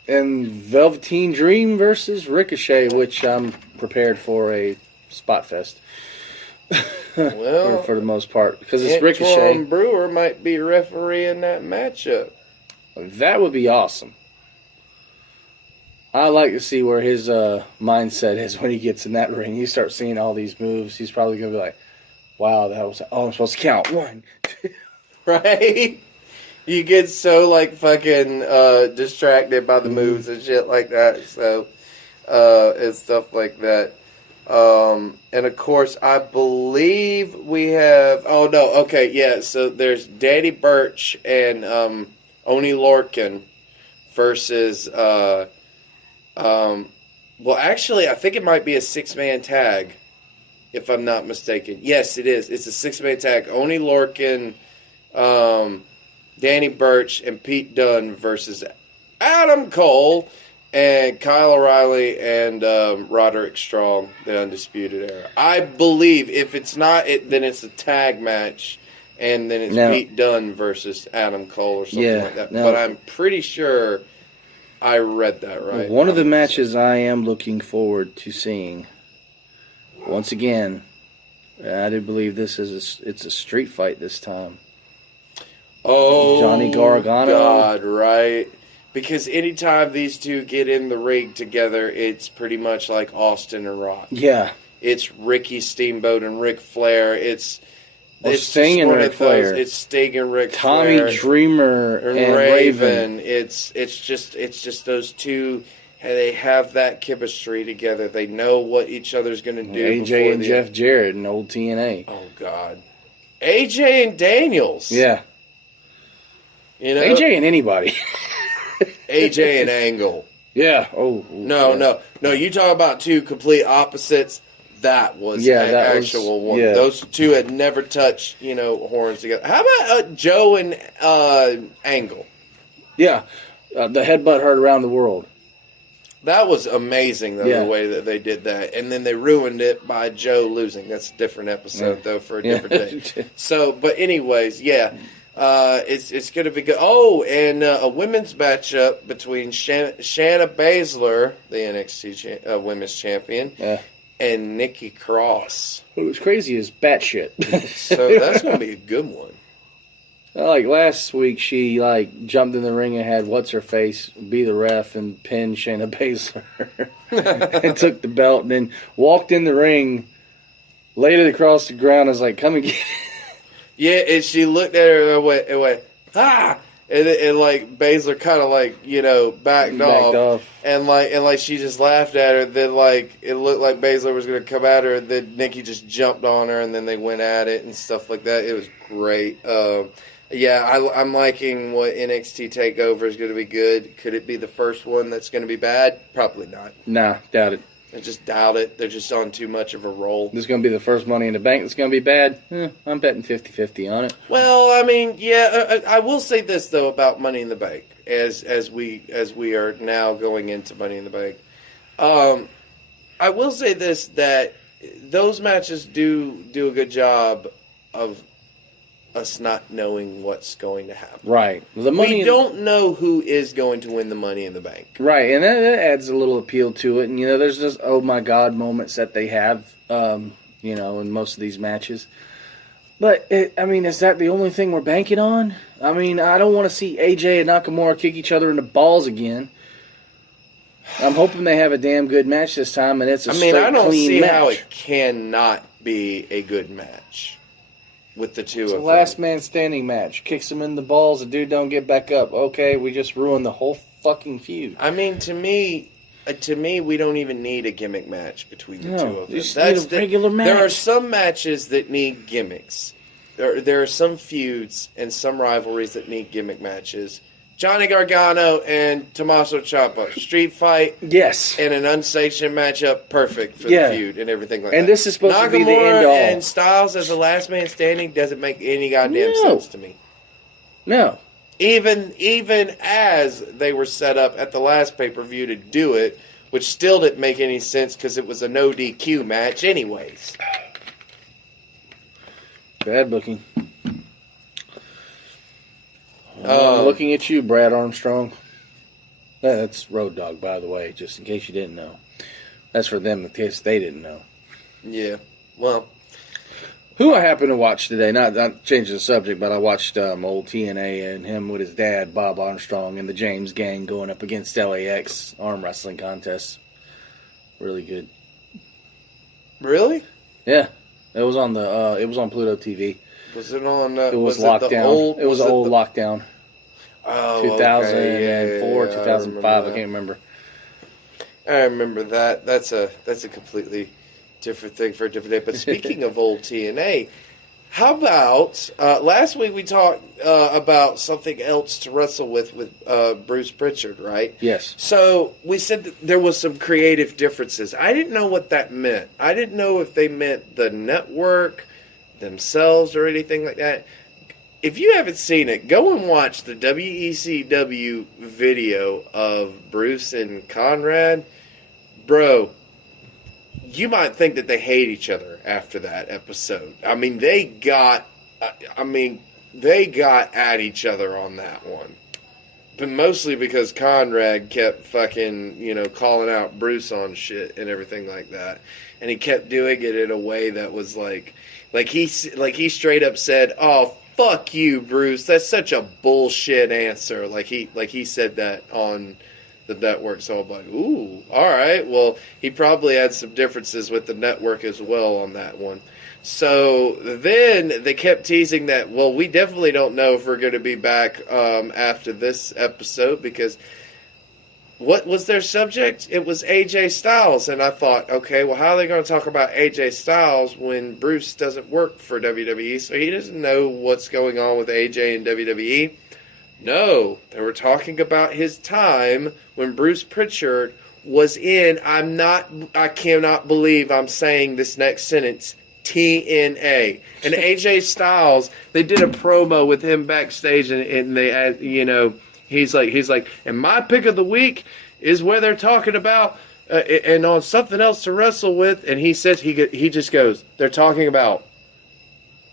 And Velveteen Dream versus Ricochet, which I'm prepared for a spot fest. Well, for the most part, because it's Antwan Ricochet. Brewer might be refereeing that matchup. That would be awesome. I like to see where his mindset is when he gets in that ring. He starts seeing all these moves. He's probably going to be like, wow, that was... Oh, I'm supposed to count. 1, 2. Right? You get so, like, fucking distracted by the moves and shit like that. So, and stuff like that. And, of course, I believe we have... Oh, no. Okay, yeah. So, there's Danny Burch and Oni Lorcan versus... well, actually, I think it might be a 6-man tag, if I'm not mistaken. Yes, it is. It's a 6-man tag. Oni Lorcan, Danny Burch, and Pete Dunne versus Adam Cole and Kyle O'Reilly and Roderick Strong, the Undisputed Era. I believe if it's not it, then it's a tag match, and then it's Pete Dunne versus Adam Cole or something like that. But I'm pretty sure I read that right. One of the matches I am looking forward to seeing, once again, I do believe it's a street fight this time. Oh, Johnny Gargano. God, right? Because anytime these two get in the ring together, it's pretty much like Austin and Rock. Yeah. It's Ricky Steamboat and Ric Flair. It's Sting and Ric Flair. It's Sting and Ric Tommy Flair. Dreamer and Raven. It's just those two. They have that chemistry together. They know what each other's going to do. AJ and Jeff Jarrett and old TNA. Oh God, AJ and Daniels. Yeah. You know, AJ and anybody. AJ and Angle. Yeah. Oh. No. You talk about two complete opposites. That was an actual one. Yeah. Those two had never touched, horns together. How about Joe and Angle? Yeah. The headbutt heard around the world. That was amazing, though, the way that they did that. And then they ruined it by Joe losing. That's a different episode, though, for a different day. So, but anyways, it's going to be good. Oh, and a women's matchup between Shayna Baszler, the NXT women's champion, and Nikki Cross. What was crazy is batshit. So that's going to be a good one. Like last week, she jumped in the ring and had what's-her-face be the ref and pinned Shayna Baszler and took the belt and then walked in the ring, laid it across the ground. I was like, come and get it. Yeah, and she looked at her and went ah! And Baszler kind of backed off. And she just laughed at her. Then it looked like Baszler was going to come at her. And then Nikki just jumped on her, and then they went at it and stuff like that. It was great. I'm liking what NXT TakeOver is going to be good. Could it be the first one that's going to be bad? Probably not. Nah, doubt it. I just doubt it. They're just on too much of a roll. This is going to be the first Money in the Bank that's going to be bad? I'm betting 50-50 on it. Well, I mean, I will say this, though, about Money in the Bank, as we are now going into Money in the Bank. I will say this, that those matches do a good job of us not knowing what's going to happen. Right. We don't know who is going to win the Money in the Bank. Right, and that adds a little appeal to it. And, there's just, oh, my God, moments that they have, in most of these matches. But, is that the only thing we're banking on? I mean, I don't want to see AJ and Nakamura kick each other in the balls again. I'm hoping they have a damn good match this time, and it's a straight, clean match. I don't see how it cannot be a good match. With the two of them. It's a last man standing match. Kicks him in the balls, the dude don't get back up. Okay, we just ruined the whole fucking feud. I mean, to me, we don't even need a gimmick match between the two of them. Just need a regular match. There are some matches that need gimmicks. There are some feuds and some rivalries that need gimmick matches. Johnny Gargano and Tommaso Ciampa, street fight, yes, and an unsanctioned matchup, perfect for the feud and everything like that. And this is supposed to be the end all. And Styles as the last man standing doesn't make any goddamn sense to me. No, even as they were set up at the last pay-per-view to do it, which still didn't make any sense because it was a no DQ match, anyways. Bad booking. I'm looking at you, Brad Armstrong. That's Road Dogg, by the way, just in case you didn't know. That's for them in case they didn't know. Yeah. Well, Who I happened to watch today, not changing the subject, but I watched old TNA and him with his dad, Bob Armstrong, and the James Gang going up against LAX arm wrestling contest. Really good. Really? Yeah, it was on Pluto TV. Was it on? It was Lockdown. It was an old Lockdown. Oh, 2004, okay. 2005. I can't remember. I remember that. That's a completely different thing for a different day. But speaking of old TNA, how about last week we talked about something else to wrestle with Bruce Pritchard, right? Yes. So we said that there was some creative differences. I didn't know what that meant. I didn't know if they meant the network themselves or anything like that. If you haven't seen it, go and watch the WECW video of Bruce and Conrad. Bro, you might think that they hate each other after that episode. I mean, they got at each other on that one. But mostly because Conrad kept fucking, calling out Bruce on shit and everything like that. And he kept doing it in a way that was like he straight up said, "Oh, fuck you, Bruce. That's such a bullshit answer." Like he said that on the network. So I'm like, ooh, all right. Well, he probably had some differences with the network as well on that one. So then they kept teasing that, well, we definitely don't know if we're going to be back after this episode, because what was their subject? It was AJ Styles. And I thought, okay, well, how are they going to talk about AJ Styles when Bruce doesn't work for WWE? So he doesn't know what's going on with AJ and WWE. No, they were talking about his time when Bruce Pritchard was in, I cannot believe I'm saying this next sentence, TNA. And AJ Styles, they did a promo with him backstage, and they, he's like, and my pick of the week is where they're talking about, and on something else to wrestle with, and he says, he just goes, they're talking about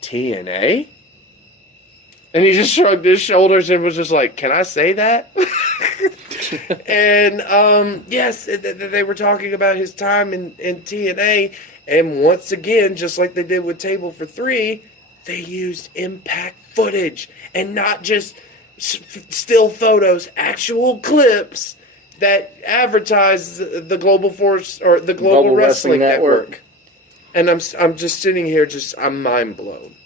TNA? And he just shrugged his shoulders and was just like, can I say that? And, yes, they were talking about his time in TNA. And once again, just like they did with Table for Three, they used Impact footage. And not just still photos, actual clips that advertise the Global Force or the Global Wrestling Network. And I'm just sitting here, I'm mind blown.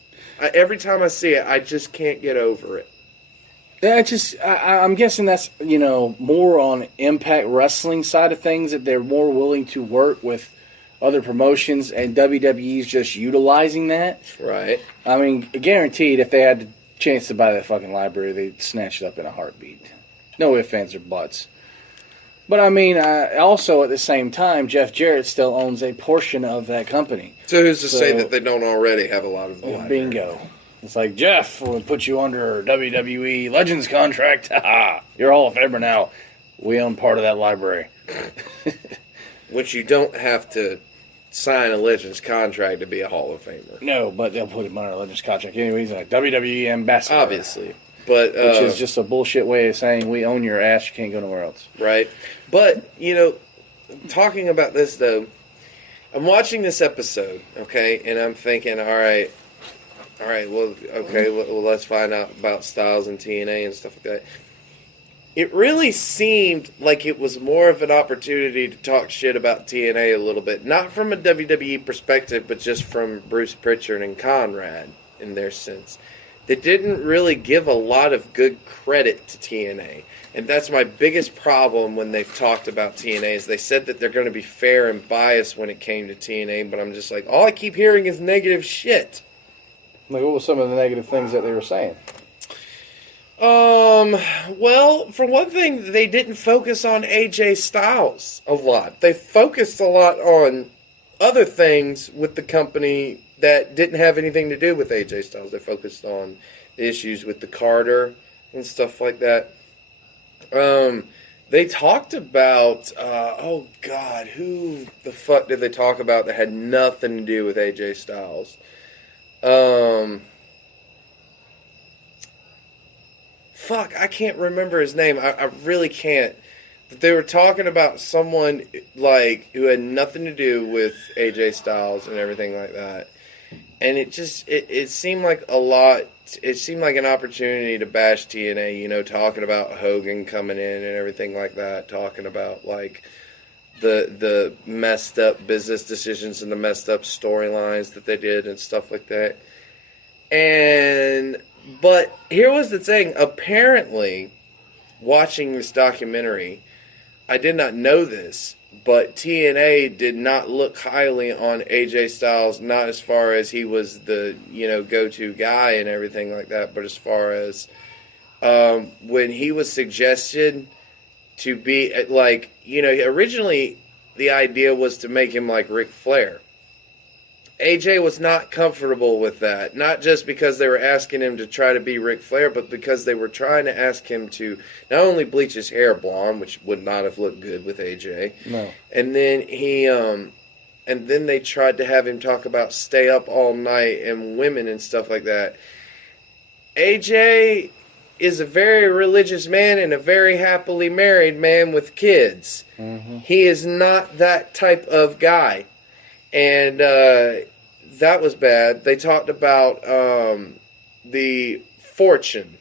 Every time I see it, I just can't get over it. Yeah, I'm guessing that's, more on Impact Wrestling side of things, that they're more willing to work with other promotions, and WWE's just utilizing that. Right. I mean, guaranteed, if they had the chance to buy that fucking library, they'd snatch it up in a heartbeat. No ifs, ands, or buts. But I mean, also at the same time, Jeff Jarrett still owns a portion of that company. So who's to say that they don't already have a lot of the library? Bingo. It's like, Jeff, we'll put you under WWE Legends contract. You're Hall of Famer now. We own part of that library. Which you don't have to sign a Legends contract to be a Hall of Famer. No, but they'll put him under a Legends contract anyways. Like WWE ambassador. Obviously. But, which is just a bullshit way of saying we own your ass, you can't go nowhere else. Right. But, talking about this, though, I'm watching this episode, okay, and I'm thinking, all right, well, let's find out about Styles and TNA and stuff like that. It really seemed like it was more of an opportunity to talk shit about TNA a little bit. Not from a WWE perspective, but just from Bruce Pritchard and Conrad, in their sense. They didn't really give a lot of good credit to TNA. And that's my biggest problem when they've talked about TNA, is they said that they're going to be fair and biased when it came to TNA, but I'm just like, all I keep hearing is negative shit. Like, what were some of the negative things that they were saying? Well, for one thing, they didn't focus on AJ Styles a lot. They focused a lot on other things with the company that didn't have anything to do with AJ Styles. They focused on the issues with the Carter and stuff like that. They talked about, who the fuck did they talk about that had nothing to do with AJ Styles? I can't remember his name. I really can't. But they were talking about someone, who had nothing to do with AJ Styles and everything like that. And it seemed like a lot. It seemed like an opportunity to bash TNA, you know, talking about Hogan coming in and everything like that, talking about like the messed up business decisions and the messed up storylines that they did and stuff like that. But here was the thing. Apparently, watching this documentary, I did not know this, but TNA did not look highly on AJ Styles, not as far as he was the, you know, go-to guy and everything like that, but as far as when he was suggested to be, like, you know, originally the idea was to make him like Ric Flair. AJ was not comfortable with that, not just because they were asking him to try to be Ric Flair, but because they were trying to ask him to not only bleach his hair blonde, which would not have looked good with AJ, no, and then they tried to have him talk about stay up all night and women and stuff like that. AJ is a very religious man and a very happily married man with kids. Mm-hmm. He is not that type of guy. And that was bad. They talked about the Fortune.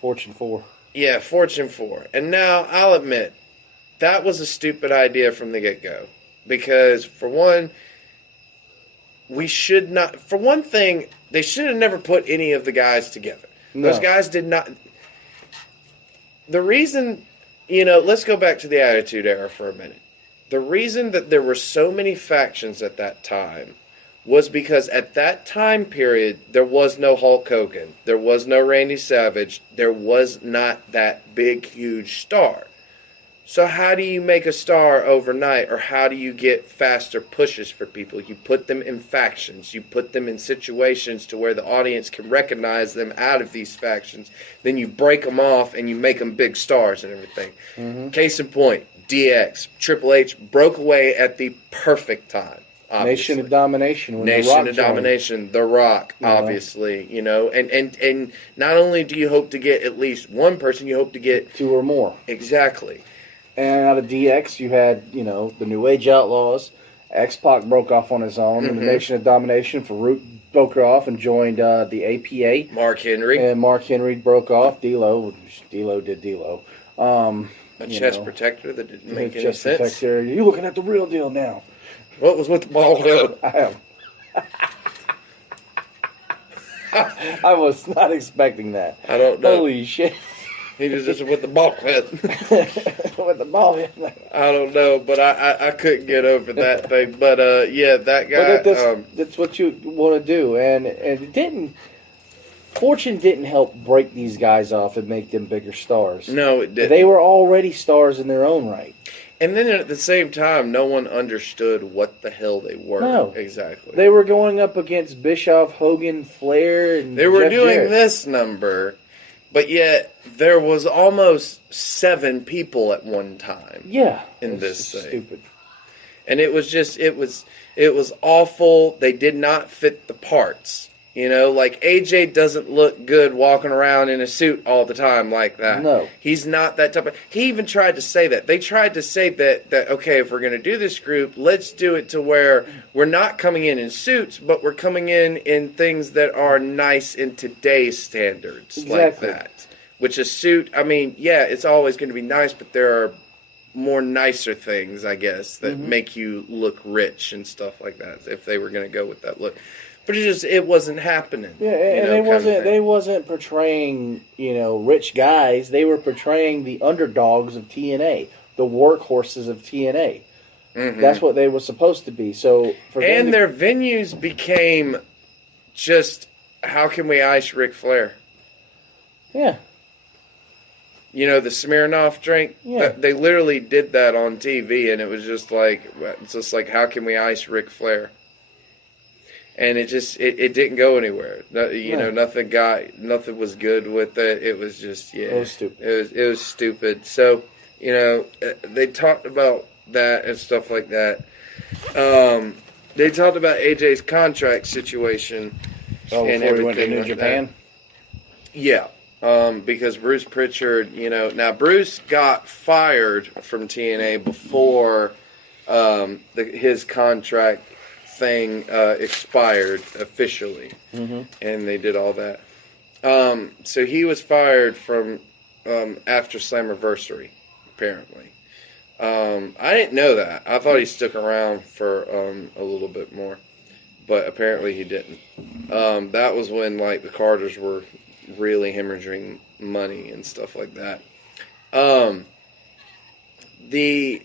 Fortune 4. Yeah, Fortune 4. And now, I'll admit, that was a stupid idea from the get-go. Because, for one, we should not... For one thing, they should have never put any of the guys together. No. Those guys did not... The reason... You know, let's go back to the Attitude Era for a minute. The reason that there were so many factions at that time was because at that time period, there was no Hulk Hogan. There was no Randy Savage. There was not that big, huge star. So how do you make a star overnight, or how do you get faster pushes for people? You put them in factions. You put them in situations to where the audience can recognize them out of these factions. Then you break them off and you make them big stars and everything. Mm-hmm. Case in point, DX, Triple H broke away at the perfect time. Obviously. Nation of Domination. When Nation The Rock of joined. Domination, The Rock, obviously, you know, and not only do you hope to get at least one person, you hope to get 2 or more. Exactly. And out of DX, you had, you know, the New Age Outlaws. X-Pac broke off on his own. Mm-hmm. And the Nation of Domination, Farouk broke off and joined the APA. Mark Henry. And Mark Henry broke off. D'Lo did D'Lo. A chest protector that didn't make any chest sense. Protector. You're looking at the real deal now. What was with the bald head? I am. I was not expecting that. I don't know. Holy shit. He was just with the bald head. With the ball head. I don't know, but I couldn't get over that thing. But yeah, that guy. But that's what you want to do, and it didn't. Fortune didn't help break these guys off and make them bigger stars. No, it didn't. They were already stars in their own right. And then at the same time, no one understood what the hell they were. No. Exactly. They were going up against Bischoff, Hogan, Flair, and They were Jeff doing Jarrett. this number, but yet there was almost 7 people at one time. Yeah. In it's this just thing. stupid. And it was just, it was awful. They did not fit the parts. You know, like AJ doesn't look good walking around in a suit all the time like that. No. He's not that type of... He even tried to say that. They tried to say that okay, if we're going to do this group, let's do it to where we're not coming in suits, but we're coming in things that are nice in today's standards. Exactly. Like that. Which a suit, I mean, yeah, it's always going to be nice, but there are more nicer things, I guess, that make you look rich and stuff like that, if they were going to go with that look. But it wasn't happening. Yeah, and they wasn't portraying, you know, rich guys. They were portraying the underdogs of TNA, the workhorses of TNA. Mm-hmm. That's what they were supposed to be. So their venues became just, how can we ice Ric Flair? Yeah. You know, the Smirnoff drink? Yeah. They literally did that on TV, and it was just like, how can we ice Ric Flair? And it didn't go anywhere. You know, nothing was good with it. It was just, yeah. It was stupid. It was stupid. So, you know, they talked about that and stuff like that. They talked about AJ's contract situation. Oh, and before he went to New like Japan? That. Yeah. Because Bruce Pritchard, you know, now Bruce got fired from TNA before his contract thing expired officially, and they did all that. So he was fired from after Slammiversary, apparently. I didn't know that. I thought he stuck around for a little bit more, but apparently he didn't. That was when like the Carters were really hemorrhaging money and stuff like that. The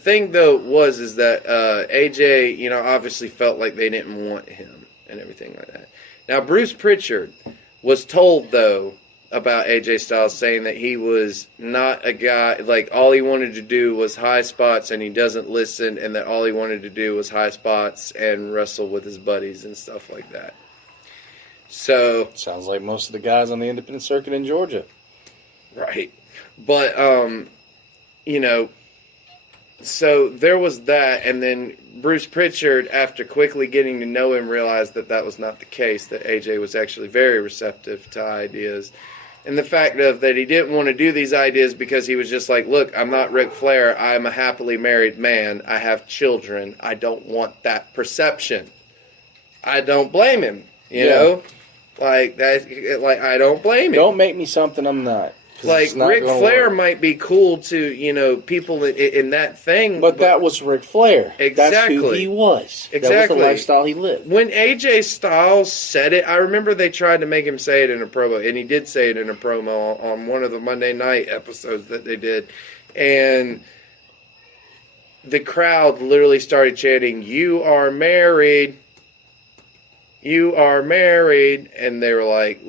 thing though is that AJ, you know, obviously felt like they didn't want him and everything like that. Now Bruce Pritchard was told though about AJ Styles, saying that he was not a guy, like all he wanted to do was high spots and he doesn't listen, and that all he wanted to do was high spots and wrestle with his buddies and stuff like that. So sounds like most of the guys on the independent circuit in Georgia. Right. But you know, so there was that, and then Bruce Pritchard, after quickly getting to know him, realized that that was not the case, that AJ was actually very receptive to ideas. And the fact of that he didn't want to do these ideas because he was just like, look, I'm not Ric Flair. I'm a happily married man. I have children. I don't want that perception. I don't blame him, you know? Like, that, like I don't blame him. Don't make me something I'm not. Like, Ric Flair might be cool to, you know, people in that thing. But that was Ric Flair. Exactly. That's who he was. Exactly. That was the lifestyle he lived. When AJ Styles said it, I remember they tried to make him say it in a promo, and he did say it in a promo on one of the Monday night episodes that they did. And the crowd literally started chanting, "You are married. You are married." And they were like,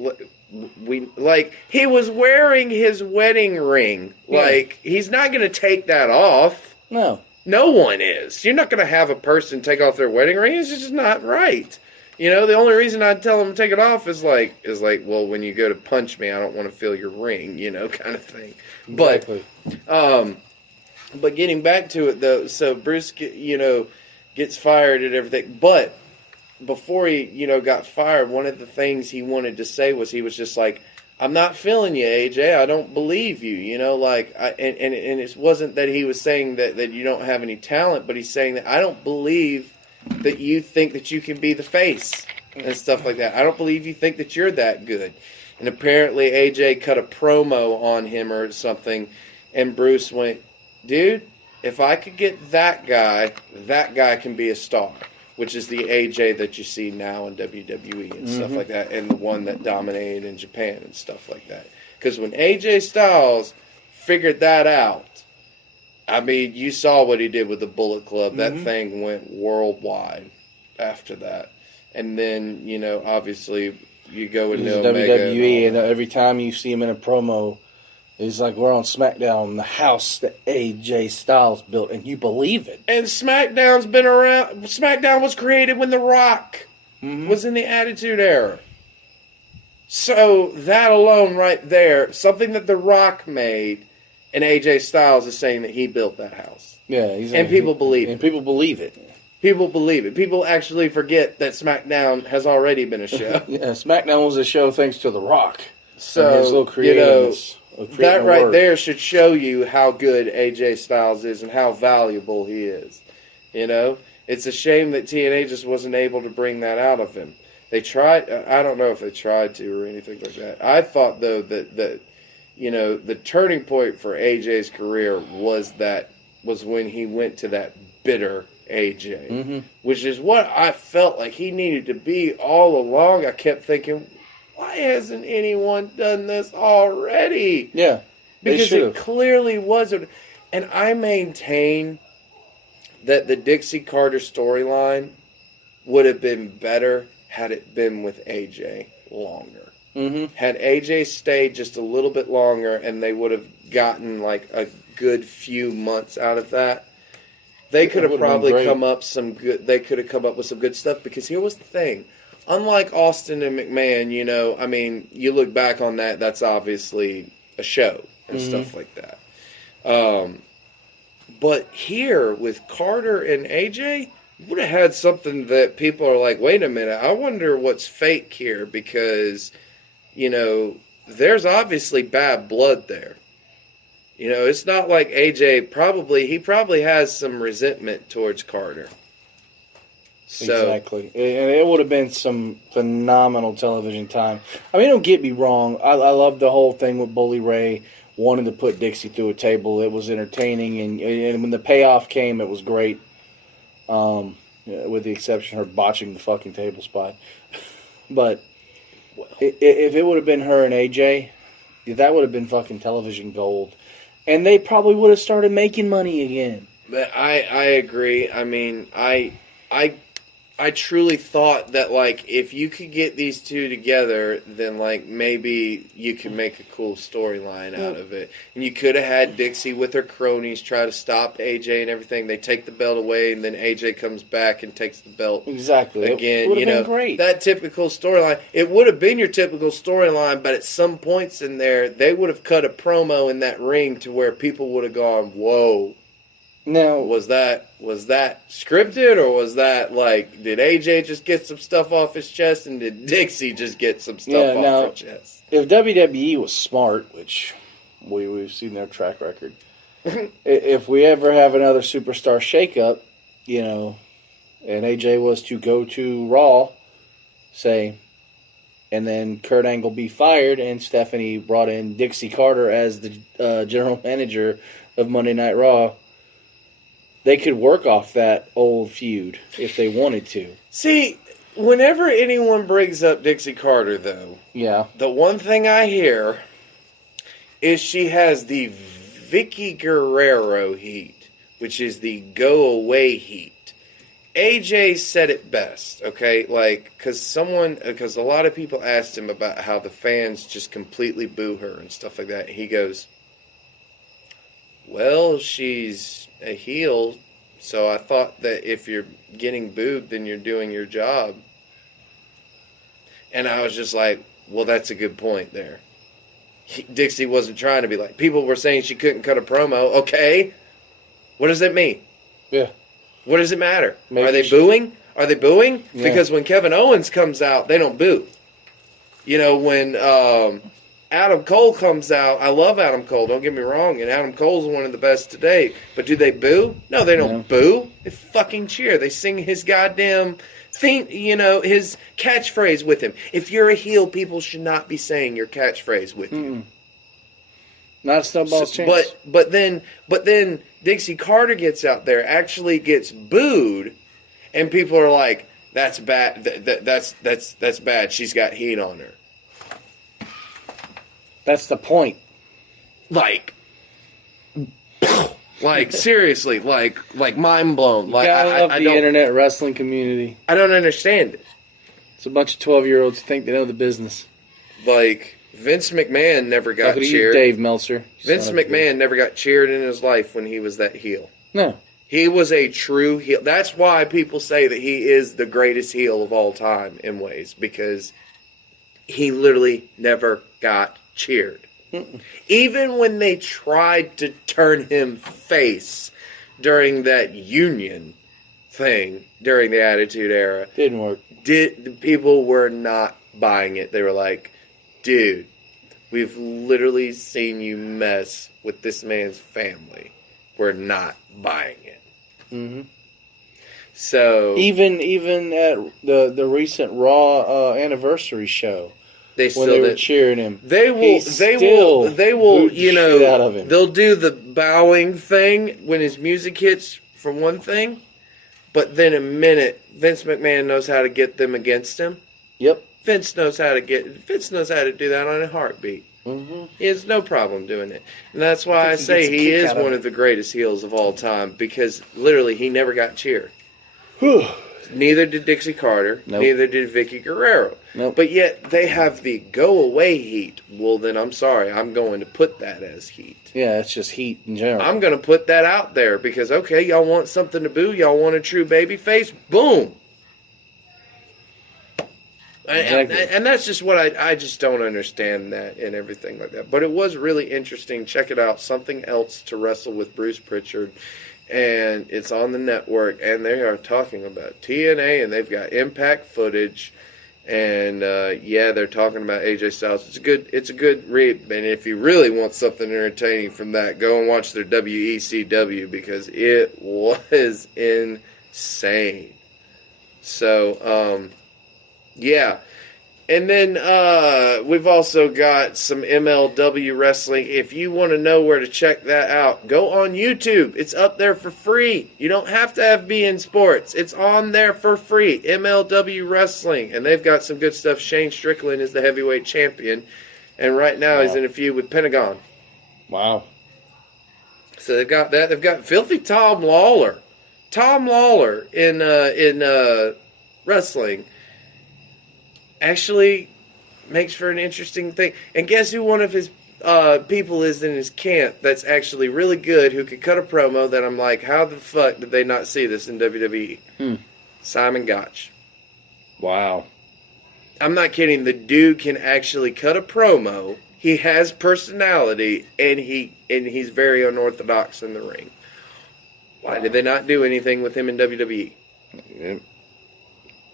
he was wearing his wedding ring. Yeah. Like, he's not going to take that off. No. No one is. You're not going to have a person take off their wedding ring. It's just not right. You know, the only reason I'd tell them to take it off is like, well, when you go to punch me, I don't want to feel your ring, you know, kind of thing. Exactly. But getting back to it though, so Bruce, you know, gets fired and everything, but before he, you know, got fired, one of the things he wanted to say was he was just like, I'm not feeling you, AJ. I don't believe you. You know, like, and it wasn't that he was saying that you don't have any talent, but he's saying that I don't believe that you think that you can be the face and stuff like that. I don't believe you think that you're that good. And apparently AJ cut a promo on him or something, and Bruce went, dude, if I could get that guy can be a star. Which is the AJ that you see now in WWE and stuff like that, and the one that dominated in Japan and stuff like that. Because when AJ Styles figured that out, I mean, you saw what he did with the Bullet Club. That thing went worldwide after that. And then, you know, obviously, you go into Omega WWE, and every time you see him in a promo, it's like we're on SmackDown, the house that AJ Styles built, and you believe it. And SmackDown's been around. SmackDown was created when The Rock was in the Attitude Era. So that alone right there, something that The Rock made, and AJ Styles is saying that he built that house. Yeah, and people believe it. And people believe it. People believe it. People actually forget that SmackDown has already been a show. Yeah, SmackDown was a show thanks to The Rock. So, his little creativeness. That right there should show you how good AJ Styles is and how valuable he is. You know? It's a shame that TNA just wasn't able to bring that out of him. They tried, I don't know if they tried to or anything like that. I thought, though, that you know, the turning point for AJ's career was when he went to that bitter AJ. Which is what I felt like he needed to be all along. I kept thinking, why hasn't anyone done this already? Yeah. Because it clearly wasn't. And I maintain that the Dixie Carter storyline would have been better had it been with AJ longer. Had AJ stayed just a little bit longer and they would have gotten like a good few months out of that, they could have probably come up with some good stuff. Because here was the thing. Unlike Austin and McMahon, you know, I mean, you look back on that, that's obviously a show and stuff like that. But here, with Carter and AJ, you would have had something that people are like, wait a minute, I wonder what's fake here, because, you know, there's obviously bad blood there. You know, it's not like AJ probably has some resentment towards Carter. So, exactly. And it would have been some phenomenal television time. I mean, don't get me wrong. I love the whole thing with Bully Ray wanting to put Dixie through a table. It was entertaining, and when the payoff came, it was great. With the exception of her botching the fucking table spot. But if it would have been her and AJ, that would have been fucking television gold. And they probably would have started making money again. I agree. I mean, I truly thought that, like, if you could get these two together, then, like, maybe you could make a cool storyline out of it. And you could have had Dixie with her cronies try to stop AJ and everything. They take the belt away, and then AJ comes back and takes the belt exactly again. It been great. That typical storyline. It would have been your typical storyline, but at some points in there, they would have cut a promo in that ring to where people would have gone, whoa. Now, Was that scripted, or was that, like, did AJ just get some stuff off his chest, and did Dixie just get some stuff off her chest? If WWE was smart, which we've seen their track record, if we ever have another superstar shakeup, and AJ was to go to Raw, say, and then Kurt Angle be fired, and Stephanie brought in Dixie Carter as the general manager of Monday Night Raw, they could work off that old feud if they wanted to. See, whenever anyone brings up Dixie Carter, though, the one thing I hear is she has the Vicky Guerrero heat, which is the go-away heat. AJ said it best, okay? Like, because a lot of people asked him about how the fans just completely boo her and stuff like that. He goes, well, she's a heel, so I thought that if you're getting booed, then you're doing your job. And I was just like, well, that's a good point there. Dixie wasn't trying to be like, people were saying she couldn't cut a promo. Okay, what does that mean? Yeah. What does it matter? Maybe Are they booing? Are they booing? Yeah. Because when Kevin Owens comes out, they don't boo. When Adam Cole comes out, I love Adam Cole, don't get me wrong, and Adam Cole's one of the best today, but do they boo? No, they don't boo. They fucking cheer. They sing his goddamn thing, his catchphrase with him. If you're a heel, people should not be saying your catchphrase with you. Not a snowball's chance. But then Dixie Carter gets out there, actually gets booed, and people are like, that's bad. That's bad. She's got heat on her. That's the point. Like seriously, like mind blown. Like I love the internet wrestling community. I don't understand it. It's a bunch of 12-year-olds who think they know the business. Like Vince McMahon never got cheered. You, Dave Meltzer. Vince McMahon never got cheered in his life when he was that heel. No. He was a true heel. That's why people say that he is the greatest heel of all time in ways, because he literally never got cheered. Even when they tried to turn him face during that Union thing, during the Attitude Era, didn't work. The people were not buying it. They were like, dude, we've literally seen you mess with this man's family. We're not buying it. Mm-hmm. So even at the recent Raw anniversary show, they were cheering him. They will, out of him. They'll do the bowing thing when his music hits for one thing, but then a minute, Vince McMahon knows how to get them against him. Yep. Vince knows how to do that on a heartbeat. Mm-hmm. He has no problem doing it. And that's why I say he is one of the greatest heels of all time, because literally he never got cheered. Neither did Dixie Carter. Nope. Neither did Vicky Guerrero. Nope. But yet they have the go-away heat. Well, then I'm sorry. I'm going to put that as heat. Yeah, it's just heat in general. I'm going to put that out there because, okay, y'all want something to boo? Y'all want a true baby face? Boom. Exactly. And that's just what I just don't understand that and everything like that. But it was really interesting. Check it out. Something Else to Wrestle with Bruce Pritchard. And it's on the network. And they are talking about TNA. And they've got Impact footage. And, they're talking about AJ Styles. It's a good read. And if you really want something entertaining from that, go and watch their WECW. Because it was insane. So, yeah. And then we've also got some MLW wrestling. If you want to know where to check that out, go on YouTube. It's up there for free. You don't have to have BN Sports. It's on there for free. MLW wrestling. And they've got some good stuff. Shane Strickland is the heavyweight champion. And right now he's in a feud with Pentagon. Wow. So they've got that. They've got Filthy Tom Lawler. Tom Lawler in wrestling actually makes for an interesting thing. And guess who one of his people is in his camp that's actually really good, who could cut a promo that I'm like, how the fuck did they not see this in WWE? Simon Gotch. Wow. I'm not kidding. The dude can actually cut a promo. He has personality, and he's very unorthodox in the ring. Why did they not do anything with him in WWE?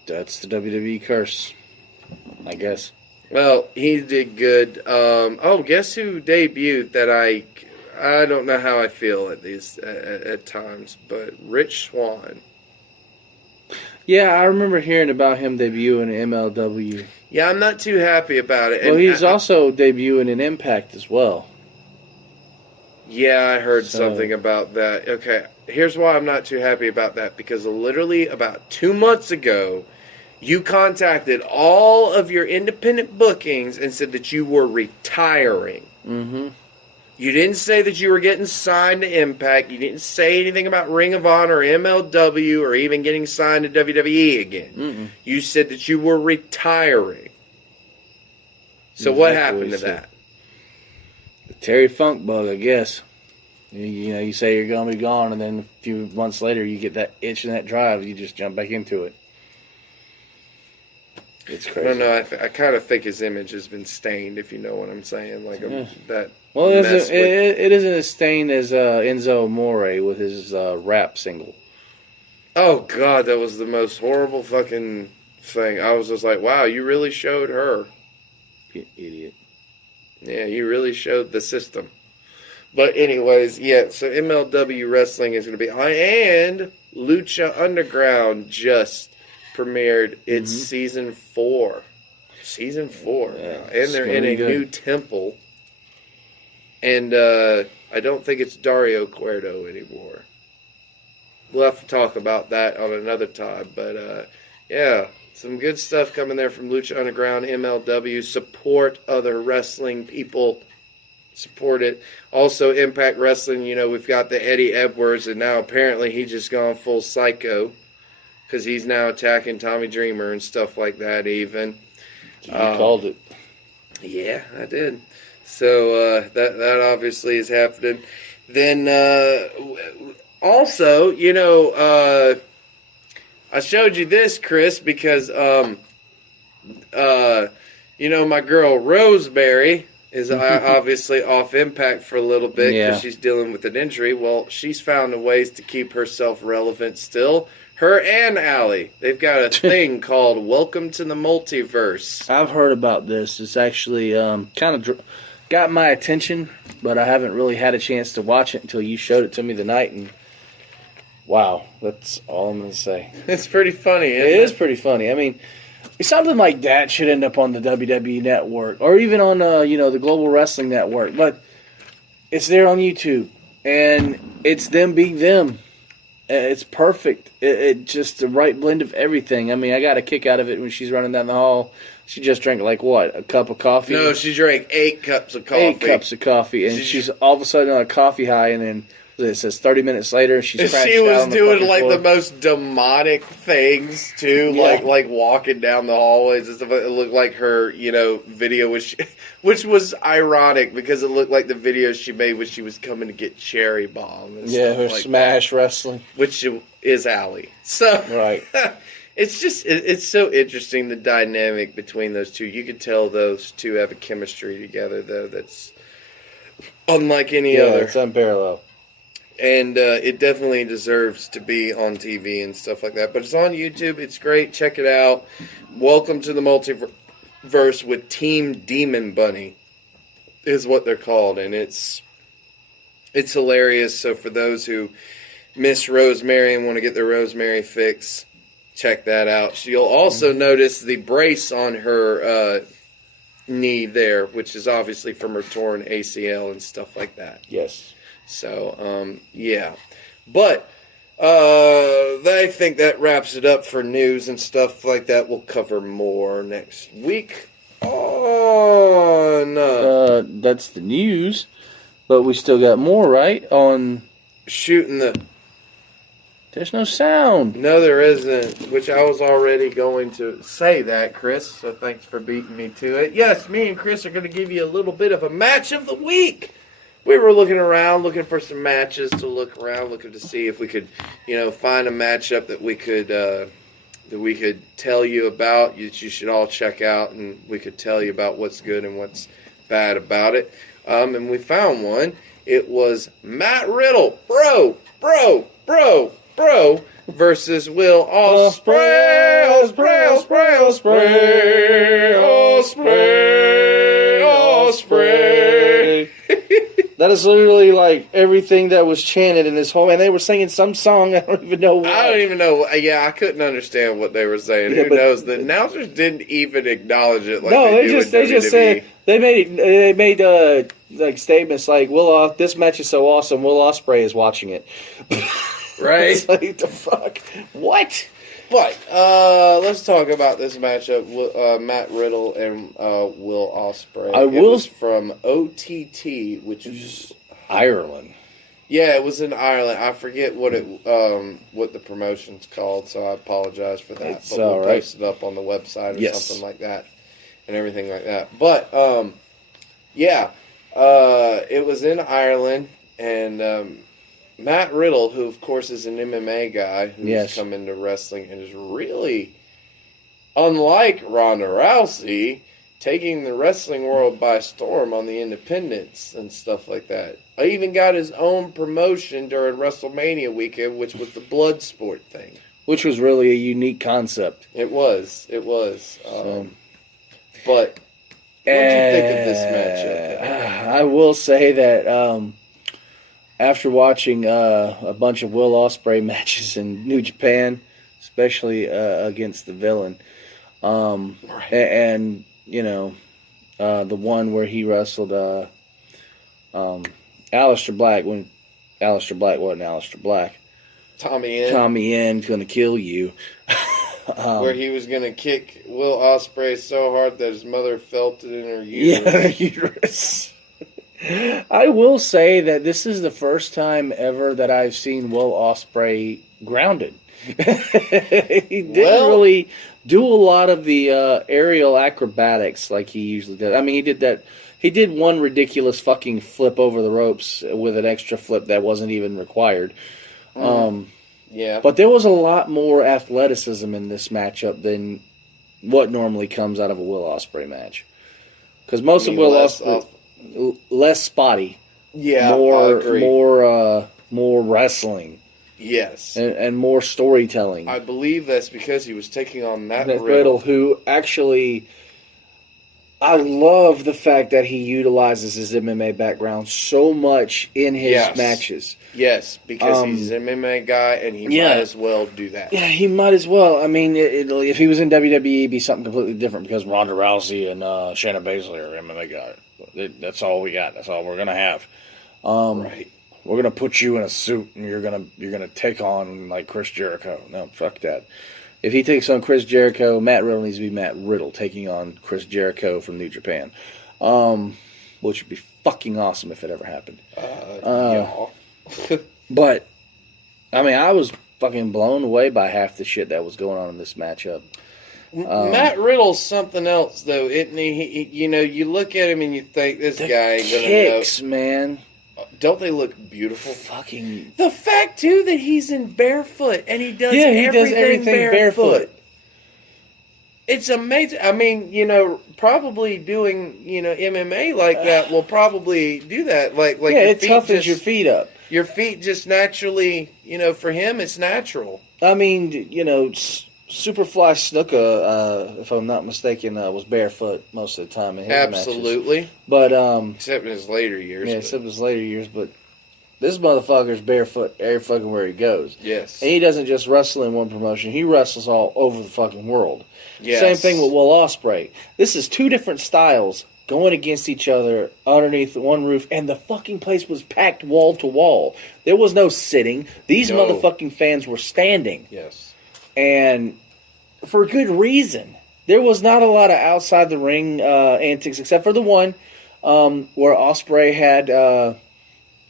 That's the WWE curse, I guess. Well, he did good. Guess who debuted that I don't know how I feel at times, but Rich Swann. Yeah, I remember hearing about him debuting in MLW. Yeah, I'm not too happy about it. Well, he's also debuting in Impact as well. Yeah, I heard something about that. Okay, here's why I'm not too happy about that. Because literally about 2 months ago, you contacted all of your independent bookings and said that you were retiring. Mm-hmm. You didn't say that you were getting signed to Impact. You didn't say anything about Ring of Honor or MLW or even getting signed to WWE again. Mm-mm. You said that you were retiring. So what happened to that? The Terry Funk bug, I guess. You say you're going to be gone, and then a few months later you get that itch and that drive, you just jump back into it. It's crazy. I don't know. I kind of think his image has been stained, if you know what I'm saying. Like that. Well, it isn't as stained as Enzo Amore with his rap single. Oh, God, that was the most horrible fucking thing. I was just like, wow, you really showed her. You idiot. Yeah, you really showed the system. But anyways, yeah, so MLW Wrestling is going to be... And Lucha Underground just premiered its Season 4. Season 4. Yeah, and they're in a new temple. And I don't think it's Dario Cuerdo anymore. We'll have to talk about that on another time. But, yeah, some good stuff coming there from Lucha Underground, MLW. Support other wrestling people. Support it. Also, Impact Wrestling, we've got the Eddie Edwards, and now apparently he's just gone full psycho because he's now attacking Tommy Dreamer and stuff like that even. You called it. Yeah, I did. So that obviously is happening. Then also, I showed you this, Chris, because my girl Rosemary is obviously off Impact for a little bit because she's dealing with an injury. Well, she's found ways to keep herself relevant still. Her and Allie, they've got a thing called Welcome to the Multiverse. I've heard about this. It's actually kind of got my attention, but I haven't really had a chance to watch it until you showed it to me tonight. And wow, that's all I'm going to say. It's pretty funny, isn't it? It is pretty funny. I mean, something like that should end up on the WWE Network or even on the Global Wrestling Network. But it's there on YouTube, and it's them being them. It's perfect. It just the right blend of everything. I mean, I got a kick out of it when she's running down the hall. She just drank a cup of coffee? No, she drank 8 cups of coffee. 8 cups of coffee, and she's all of a sudden on a coffee high, and then it says 30 minutes later, she's crashed she was out on the doing like floor. the most demonic things too, like walking down the hallways and stuff. It looked like her, video which was ironic because it looked like the video she made when she was coming to get Cherry Bomb. And Yeah, stuff her like smash wrestling, which is Allie. So right. It's just it's so interesting the dynamic between those two. You could tell those two have a chemistry together though that's unlike any other. It's unparalleled. And it definitely deserves to be on TV and stuff like that. But it's on YouTube. It's great. Check it out. Welcome to the Multiverse with Team Demon Bunny is what they're called. And it's hilarious. So for those who miss Rosemary and want to get their Rosemary fix, check that out. You'll also notice the brace on her knee there, which is obviously from her torn ACL and stuff like that. Yes. So, yeah. But I think that wraps it up for news and stuff like that. We'll cover more next week on... that's the news. But we still got more, right? On... Shootin the... There's no sound. No, there isn't, which I was already going to say that, Chris, so thanks for beating me to it. Yes, me and Chris are going to give you a little bit of a match of the week. We were looking around, looking for some matches to look around, looking to see if we could, find a matchup that we could tell you about, that you should all check out, and we could tell you about what's good and what's bad about it. And we found one. It was Matt Riddle, bro, versus Will Ospreay. That is literally like everything that was chanted in this whole, and they were singing some song. I don't even know what. I don't even know. Yeah, I couldn't understand what they were saying. Yeah, Who knows? The announcers didn't even acknowledge it. Like no, they just said they made like statements like this match is so awesome. Will Ospreay is watching it. Right? It's like, the fuck? What? But let's talk about this matchup. Matt Riddle and Will Ospreay. It was from OTT, which is Ireland. Yeah, it was in Ireland. I forget what the promotion's called, so I apologize for that. It's but we'll right. post it up on the website or something like that, and everything like that. But it was in Ireland, and Matt Riddle, who of course is an MMA guy who's come into wrestling and is really, unlike Ronda Rousey, taking the wrestling world by storm on the independents and stuff like that. I even got his own promotion during WrestleMania weekend, which was the Bloodsport thing. Which was really a unique concept. It was. But what did you think of this matchup? I will say that after watching a bunch of Will Ospreay matches in New Japan, especially against the Villain, and the one where he wrestled Aleister Black when Aleister Black wasn't Aleister Black. Tommy End's gonna kill you. Where he was gonna kick Will Ospreay so hard that his mother felt it in her uterus. Yeah, uterus. I will say that this is the first time ever that I've seen Will Ospreay grounded. He didn't really do a lot of the aerial acrobatics like he usually does. I mean, he did that. He did one ridiculous fucking flip over the ropes with an extra flip that wasn't even required. Yeah. But there was a lot more athleticism in this matchup than what normally comes out of a Will Ospreay match. Because most of Will Ospreay... less spotty. Yeah, more, I agree. More wrestling. Yes. And more storytelling. I believe that's because he was taking on Matt Riddle, who actually... I love the fact that he utilizes his MMA background so much in his matches. Yes, because he's an MMA guy and he might as well do that. Yeah, he might as well. I mean, if he was in WWE, it'd be something completely different because Ronda Rousey and Shayna Baszler are MMA guys. That's all we got. That's all we're gonna have. Right. We're gonna put you in a suit and you're gonna take on like Chris Jericho. No, fuck that. If he takes on Chris Jericho, Matt Riddle needs to be Matt Riddle taking on Chris Jericho from New Japan, which would be fucking awesome if it ever happened. But I mean, I was fucking blown away by half the shit that was going on in this matchup. Matt Riddle's something else, though, isn't he? You look at him and you think this guy ain't gonna kicks, man. Don't they look beautiful? Fucking the fact too that he's in barefoot and he does everything barefoot. It's amazing. I mean, probably doing MMA like that will probably do that. Like it toughens your feet up. Your feet just naturally, for him, it's natural. I mean, Superfly Snuka, if I'm not mistaken, was barefoot most of the time in his Absolutely. matches. But except in his later years. Yeah, except in his later years. But This motherfucker's barefoot every fucking where he goes. Yes. And he doesn't just wrestle in one promotion. He wrestles all over the fucking world. Yes. Same thing with Will Ospreay. This is two different styles going against each other underneath one roof, and the fucking place was packed wall to wall. There was no sitting. These motherfucking fans were standing. Yes. And for good reason. There was not a lot of outside the ring antics, except for the one where Ospreay had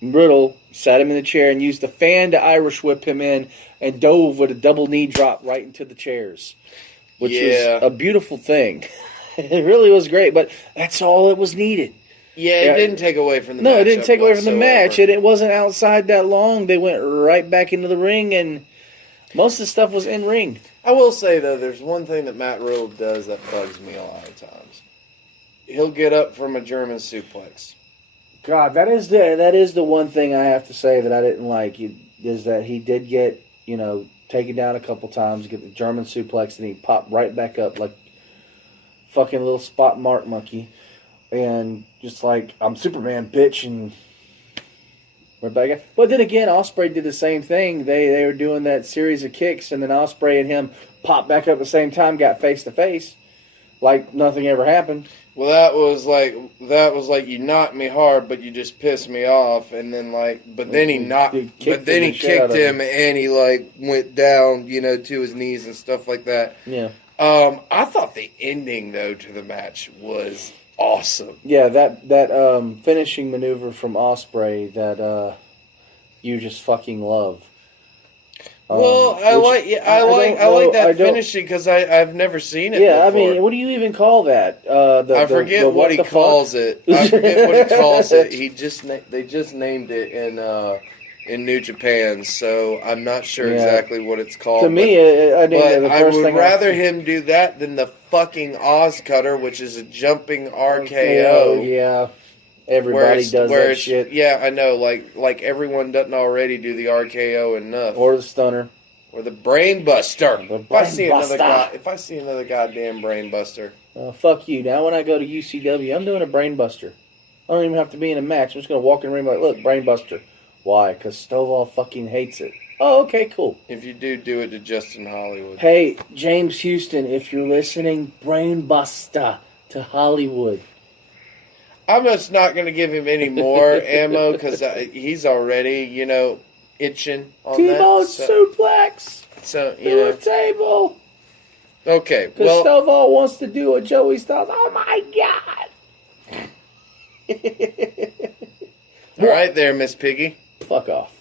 Riddle sat him in the chair and used the fan to Irish whip him in and dove with a double knee drop right into the chairs, which was a beautiful thing. It really was great, but that's all it was needed. Yeah, it didn't take away from the match. No, it didn't take away from the match. It wasn't outside that long. They went right back into the ring, and most of the stuff was in ring. I will say, though, there's one thing that Matt Riddle does that bugs me a lot of times. He'll get up from a German suplex. God, that is the one thing I have to say that I didn't like. Is that he did get, taken down a couple times, get the German suplex, and he popped right back up like fucking little spot mark monkey. And just like, I'm Superman, bitch, and right back up. But then again, Ospreay did the same thing. They were doing that series of kicks, and then Ospreay and him popped back up at the same time, got face to face, like nothing ever happened. Well, that was like you knocked me hard, but you just pissed me off, and then he kicked him, and he went down, to his knees and stuff like that. Yeah. I thought the ending though to the match was awesome. Yeah, that finishing maneuver from Ospreay that you just fucking love. Well, I like that finishing because I've never seen it. Yeah, before. I mean, what do you even call that? I forget what he calls it. I forget what he calls it. They just named it in New Japan, so I'm not sure exactly what it's called. To me, I would rather him do that than the fucking Oz Cutter, which is a jumping RKO. Yeah. Everybody does that shit. Yeah, I know. Like everyone doesn't already do the RKO enough. Or the stunner. Or the Brain Buster. If I see another goddamn Brain Buster. Fuck you. Now when I go to UCW, I'm doing a Brain Buster. I don't even have to be in a match. I'm just going to walk in the ring and be like, look, Brain Buster. Why? Because Stovall fucking hates it. Oh, okay, cool. If you do it to Justin Hollywood. Hey, James Houston, if you're listening, Brain Buster to Hollywood. I'm just not going to give him any more ammo because he's already, itching on T-bone suplex to the table. Okay, because Stovall wants to do what Joey Styles. Oh my God! All right, there, Miss Piggy. Fuck off.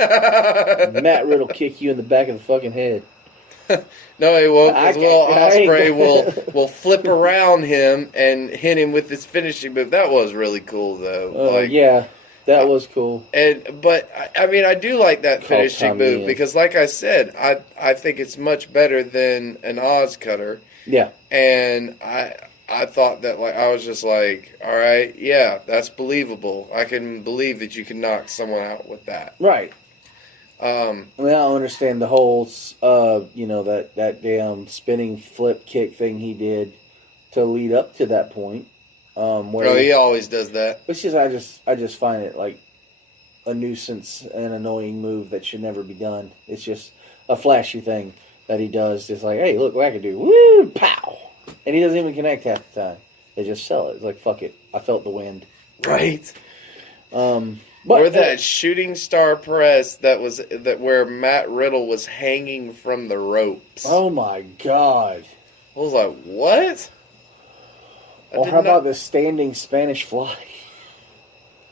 Matt Riddle kick you in the back of the fucking head. No, he won't. Because Ospreay will flip around him and hit him with his finishing move. That was really cool, though. Yeah, that was cool. But I mean, I do like that finishing move because, like I said, I think it's much better than an Oz Cutter. Yeah, and I thought that I was just like, all right, yeah, that's believable. I can believe that you can knock someone out with that. Right. I mean, I don't understand the whole, that damn spinning flip kick thing he did to lead up to that point. Where he always does that. It's just, I just find it like a nuisance and annoying move that should never be done. It's just a flashy thing that he does. It's like, hey, look what I can do. Woo, pow. And he doesn't even connect half the time. They just sell it. It's like, fuck it. I felt the wind. Right. Or that shooting star press where Matt Riddle was hanging from the ropes. Oh my God! I was like, what? Or how about the standing Spanish fly?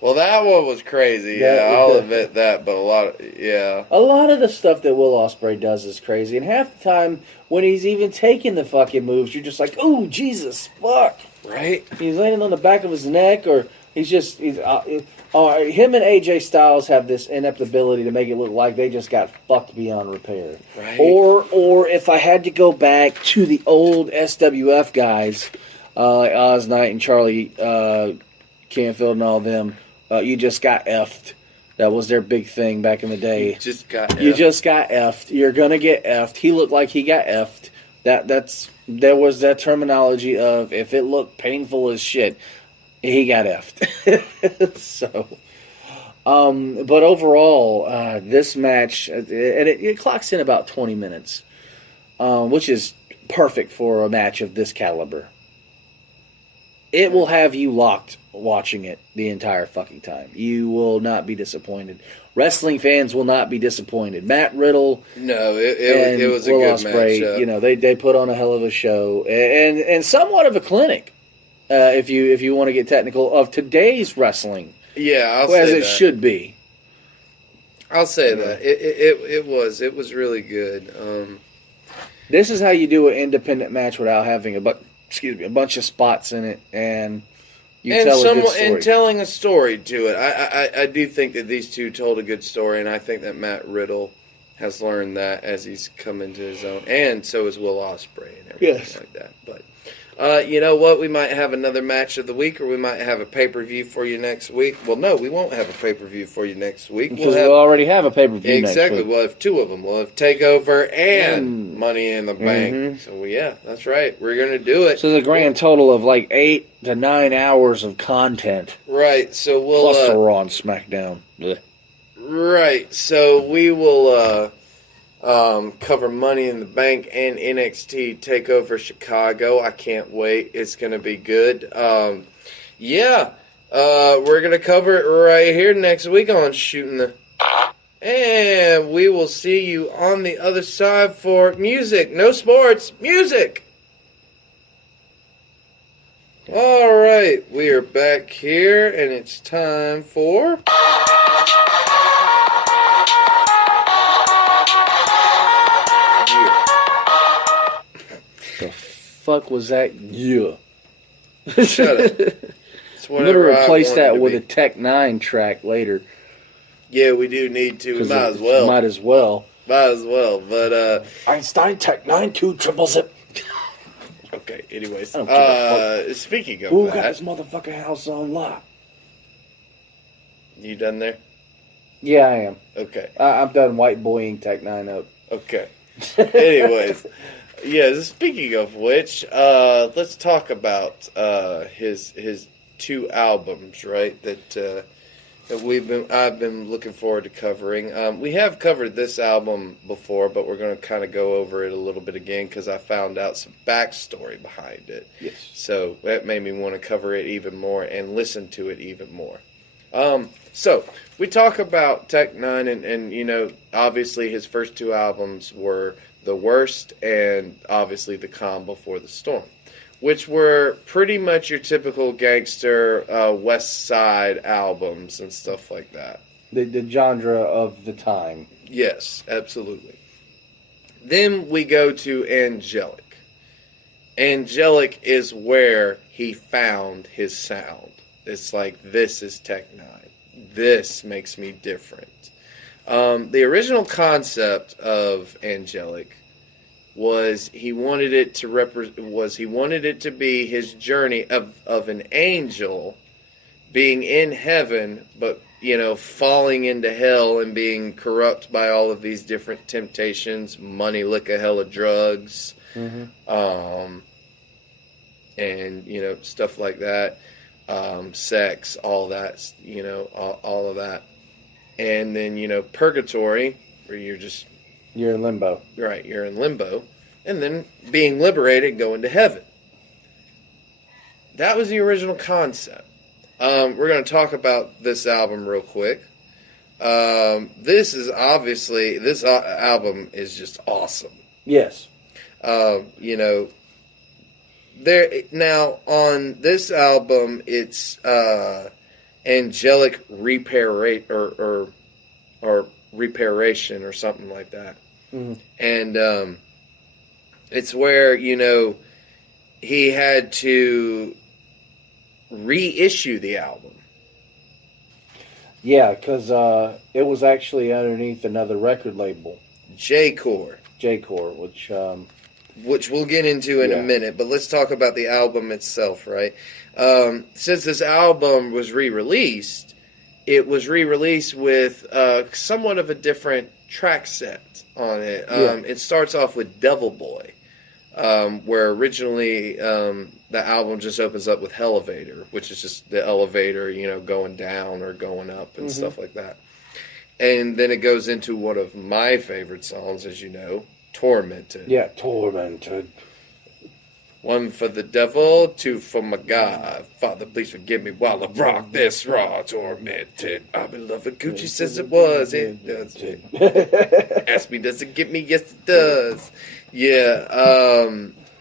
Well, that one was crazy. Yeah, I'll admit that. But a lot of the stuff that Will Ospreay does is crazy, and half the time when he's even taking the fucking moves, you're just like, oh Jesus, fuck! Right? He's landing on the back of his neck, or him and AJ Styles have this inept ability to make it look like they just got fucked beyond repair. Right. Or if I had to go back to the old SWF guys, like Oz Knight and Charlie Canfield and all them, you just got effed. That was their big thing back in the day. You just got effed. You're gonna get effed. He looked like he got effed. There was that terminology of if it looked painful as shit, he got effed. So, But overall, this match, and it clocks in about 20 minutes, which is perfect for a match of this caliber. It will have you locked watching it the entire fucking time. You will not be disappointed. Wrestling fans will not be disappointed. Matt Riddle, no, it was a Will good Ospreay, match. they put on a hell of a show and somewhat of a clinic, if you want to get technical, of today's wrestling. Yeah, I'll as say it that. should be. I'll say that it was really good. This is how you do an independent match without having a bunch of spots in it, and tell a good story. And telling a story to it. I do think that these two told a good story, and I think that Matt Riddle has learned that as he's come into his own, and so is Will Ospreay and everything like that. But you know what? We might have another match of the week, or we might have a pay-per-view for you next week. Well, no, we won't have a pay-per-view for you next week. Because we'll already have a pay-per-view next exactly. week. We'll have two of them. We'll have TakeOver and Money in the Bank. Mm-hmm. So, yeah, that's right. We're going to do it. So the grand total of like 8 to 9 hours of content. Right. So we'll plus the Raw and SmackDown. Blech. Right. So we will cover Money in the Bank and NXT TakeOver Chicago. I can't wait. It's going to be good. We're going to cover it right here next week on Shootin the... And we will see you on the other side for music. No sports. Music! All right. We are back here, and it's time for... Fuck was that? Yeah. Shut up. It's I'm gonna replace I that with a Tech 9 track later. Yeah, we do need to. We might as well. Might as well. Might as well. But Einstein Tech 9 2 triple zip. Okay. Anyways, I don't give a fuck. speaking of Who that, got this motherfucking house on lock? You done there? Yeah, I am. Okay. I'm done white boying Tech 9 up. Okay. Anyways. Yeah, speaking of which, let's talk about his two albums, right? That I've been looking forward to covering. We have covered this album before, but we're going to kind of go over it a little bit again because I found out some backstory behind it. Yes. So that made me want to cover it even more and listen to it even more. So we talk about Tech 9, and you know, obviously his first two albums were The Worst and obviously The Calm Before the Storm, which were pretty much your typical gangster West Side albums and stuff like that. The genre of the time. Yes, absolutely. Then we go to Angelic. Angelic is where he found his sound. It's like, this is Tech 9. This makes me different. The original concept of Angelic was he wanted it to be his journey of an angel being in heaven, but you know, falling into hell and being corrupt by all of these different temptations, money, liquor, hella drugs, and you know, stuff like that, sex, all that, you know, all of that. And then, you know, purgatory, where you're in limbo. Right, you're in limbo. And then being liberated, going to heaven. That was the original concept. We're going to talk about this album real quick. This album is just awesome. Yes. You know, now on this album, it's Angelic Reparation or Reparation or something like that. Mm-hmm. And it's where, you know, he had to reissue the album. Yeah, because it was actually underneath another record label. J-Core, which we'll get into in a minute, but let's talk about the album itself, right? Since this album was re-released, it was re-released with somewhat of a different track set on it. It starts off with Devil Boy, where originally the album just opens up with Elevator, which is just the elevator, going down or going up and stuff like that. And then it goes into one of my favorite songs, as you know, Tormented. Yeah, Tormented. One for the devil, two for my God. Father, please forgive me while I rock this raw. Tormented. I'm in love with Gucci, says it was. It does. Ask me, does it get me? Yes, it does. Yeah.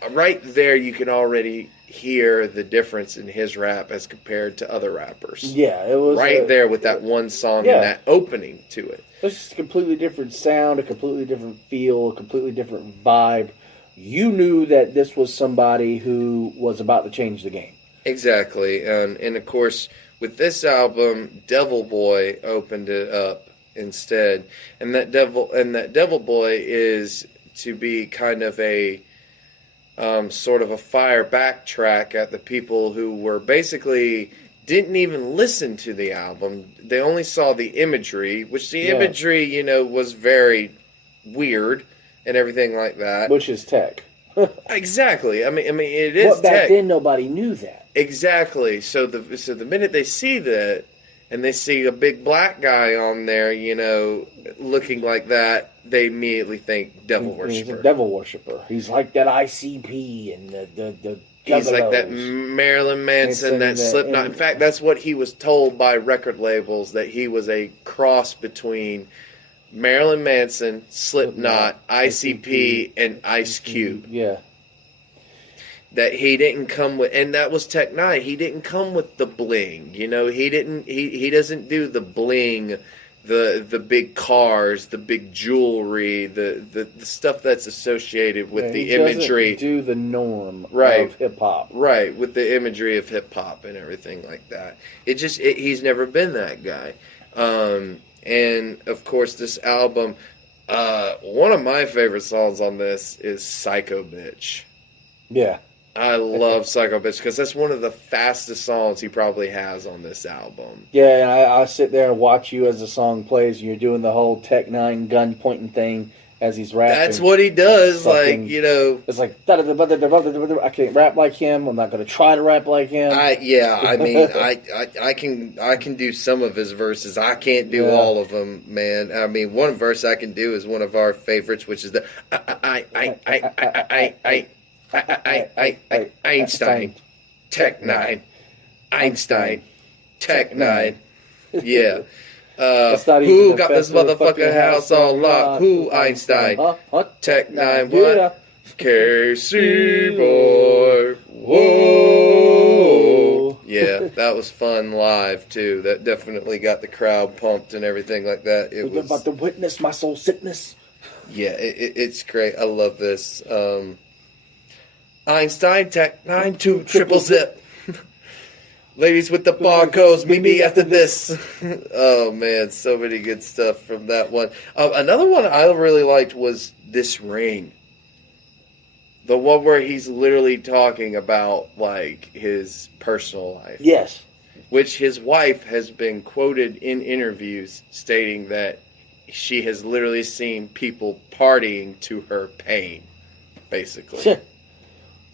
Right there, you can already hear the difference in his rap as compared to other rappers. Yeah, it was right there with that one song and that opening to it. It's just a completely different sound, a completely different feel, a completely different vibe. You knew that this was somebody who was about to change the game. Exactly. And of course, with this album, Devil Boy opened it up instead. And that Devil Boy is to be kind of a sort of a fire backtrack at the people who were basically didn't even listen to the album. They only saw the imagery, which the imagery, was very weird and everything like that. Which is tech. Exactly. I mean, it is. But back tech. then, nobody knew that. Exactly. So the minute they see that, and they see a big black guy on there, looking like that, they immediately think devil worshiper. He's a devil worshiper. He's like that ICP and the He's like that Marilyn Manson, that Slipknot. In fact, that's what he was told by record labels, that he was a cross between Marilyn Manson, Slipknot, ICP, and Ice Cube. Yeah. That he didn't come with, and that was Tech Nine. He didn't come with the bling. He doesn't do the bling, the big cars, the big jewelry, the stuff that's associated with the imagery. Doesn't do the norm of hip hop. Right, with the imagery of hip hop and everything like that. He's never been that guy. And of course, this album, one of my favorite songs on this is Psycho Bitch. Yeah. I love Psycho Bitch because that's one of the fastest songs he probably has on this album. Yeah, and I sit there and watch you as the song plays, and you're doing the whole Tech Nine gun pointing thing as he's rapping. That's what he does, It's like, I can't rap like him, I'm not going to try to rap like him. I can do some of his verses. I can't do all of them, man. I mean, one verse I can do is one of our favorites, which is the Einstein, Tech Nine, Einstein, Tech Nine. Yeah. Who got this motherfucking house on lock? Who? Einstein. Tech Nine. What? KC boy. Whoa. Yeah, that was fun live too. That definitely got the crowd pumped and everything like that. It was about to witness my soul sickness. Yeah, it's great. I love this. Einstein, Tech 9, 2, triple zip. Ladies with the barcodes, meet me after this. Oh, man, so many good stuff from that one. Another one I really liked was This Ring. The one where he's literally talking about, his personal life. Yes. Which his wife has been quoted in interviews stating that she has literally seen people partying to her pain, basically.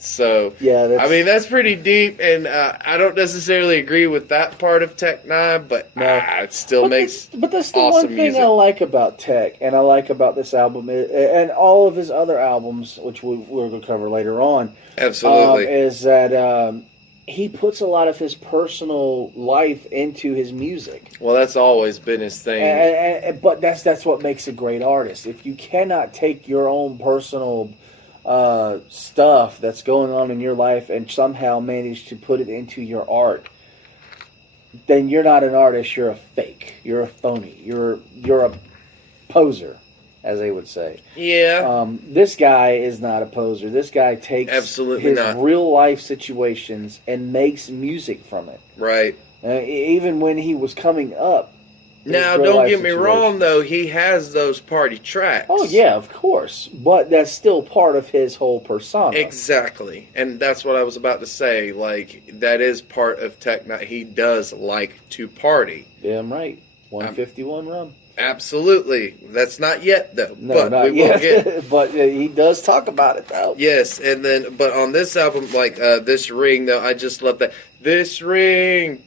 So, yeah, that's pretty deep, and I don't necessarily agree with that part of Tech Nine, but it still makes But that's the awesome one thing music. I like about Tech, and I like about this album, and all of his other albums, which we're going to cover later on. Absolutely. Is that he puts a lot of his personal life into his music. Well, that's always been his thing. But that's what makes a great artist. If you cannot take your own personal stuff that's going on in your life and somehow manage to put it into your art, then you're not an artist. You're a fake. You're a phony. You're a poser, as they would say. Yeah. This guy is not a poser. This guy takes his real life situations and makes music from it. Right. Even when he was coming up. Now, don't get me wrong, though. He has those party tracks. Oh, yeah, of course. But that's still part of his whole persona. Exactly. And that's what I was about to say. That is part of Tech Nine. He does like to party. Damn right. 151 rum. Absolutely. That's not yet, though. No, but not we will yet. get. But he does talk about it, though. Yes, and then, but on this album, like this ring, though, I just love that. This ring,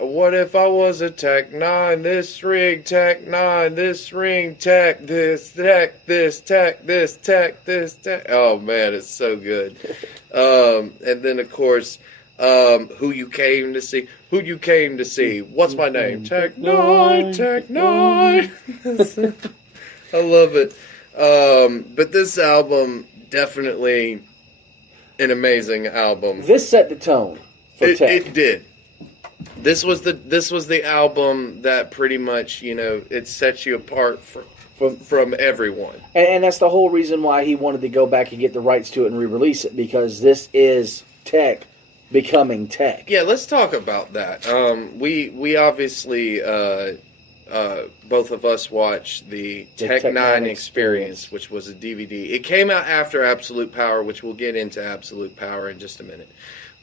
what if I was a Tech 9? This ring, Tech 9. This ring, Tech. This Tech. This Tech. This Tech. This Tech. Oh man, it's so good. And then of course, who you came to see? Who you came to see? What's my name? Tech 9. Tech 9. I love it. But this album, definitely an amazing album. This set the tone for Tech. It did. This was the album that pretty much, it sets you apart from everyone. And that's the whole reason why he wanted to go back and get the rights to it and re-release it, because this is Tech becoming Tech. Yeah, let's talk about that. We obviously both of us watched the Tech 9 Experience, which was a DVD. It came out after Absolute Power, which we'll get into Absolute Power in just a minute.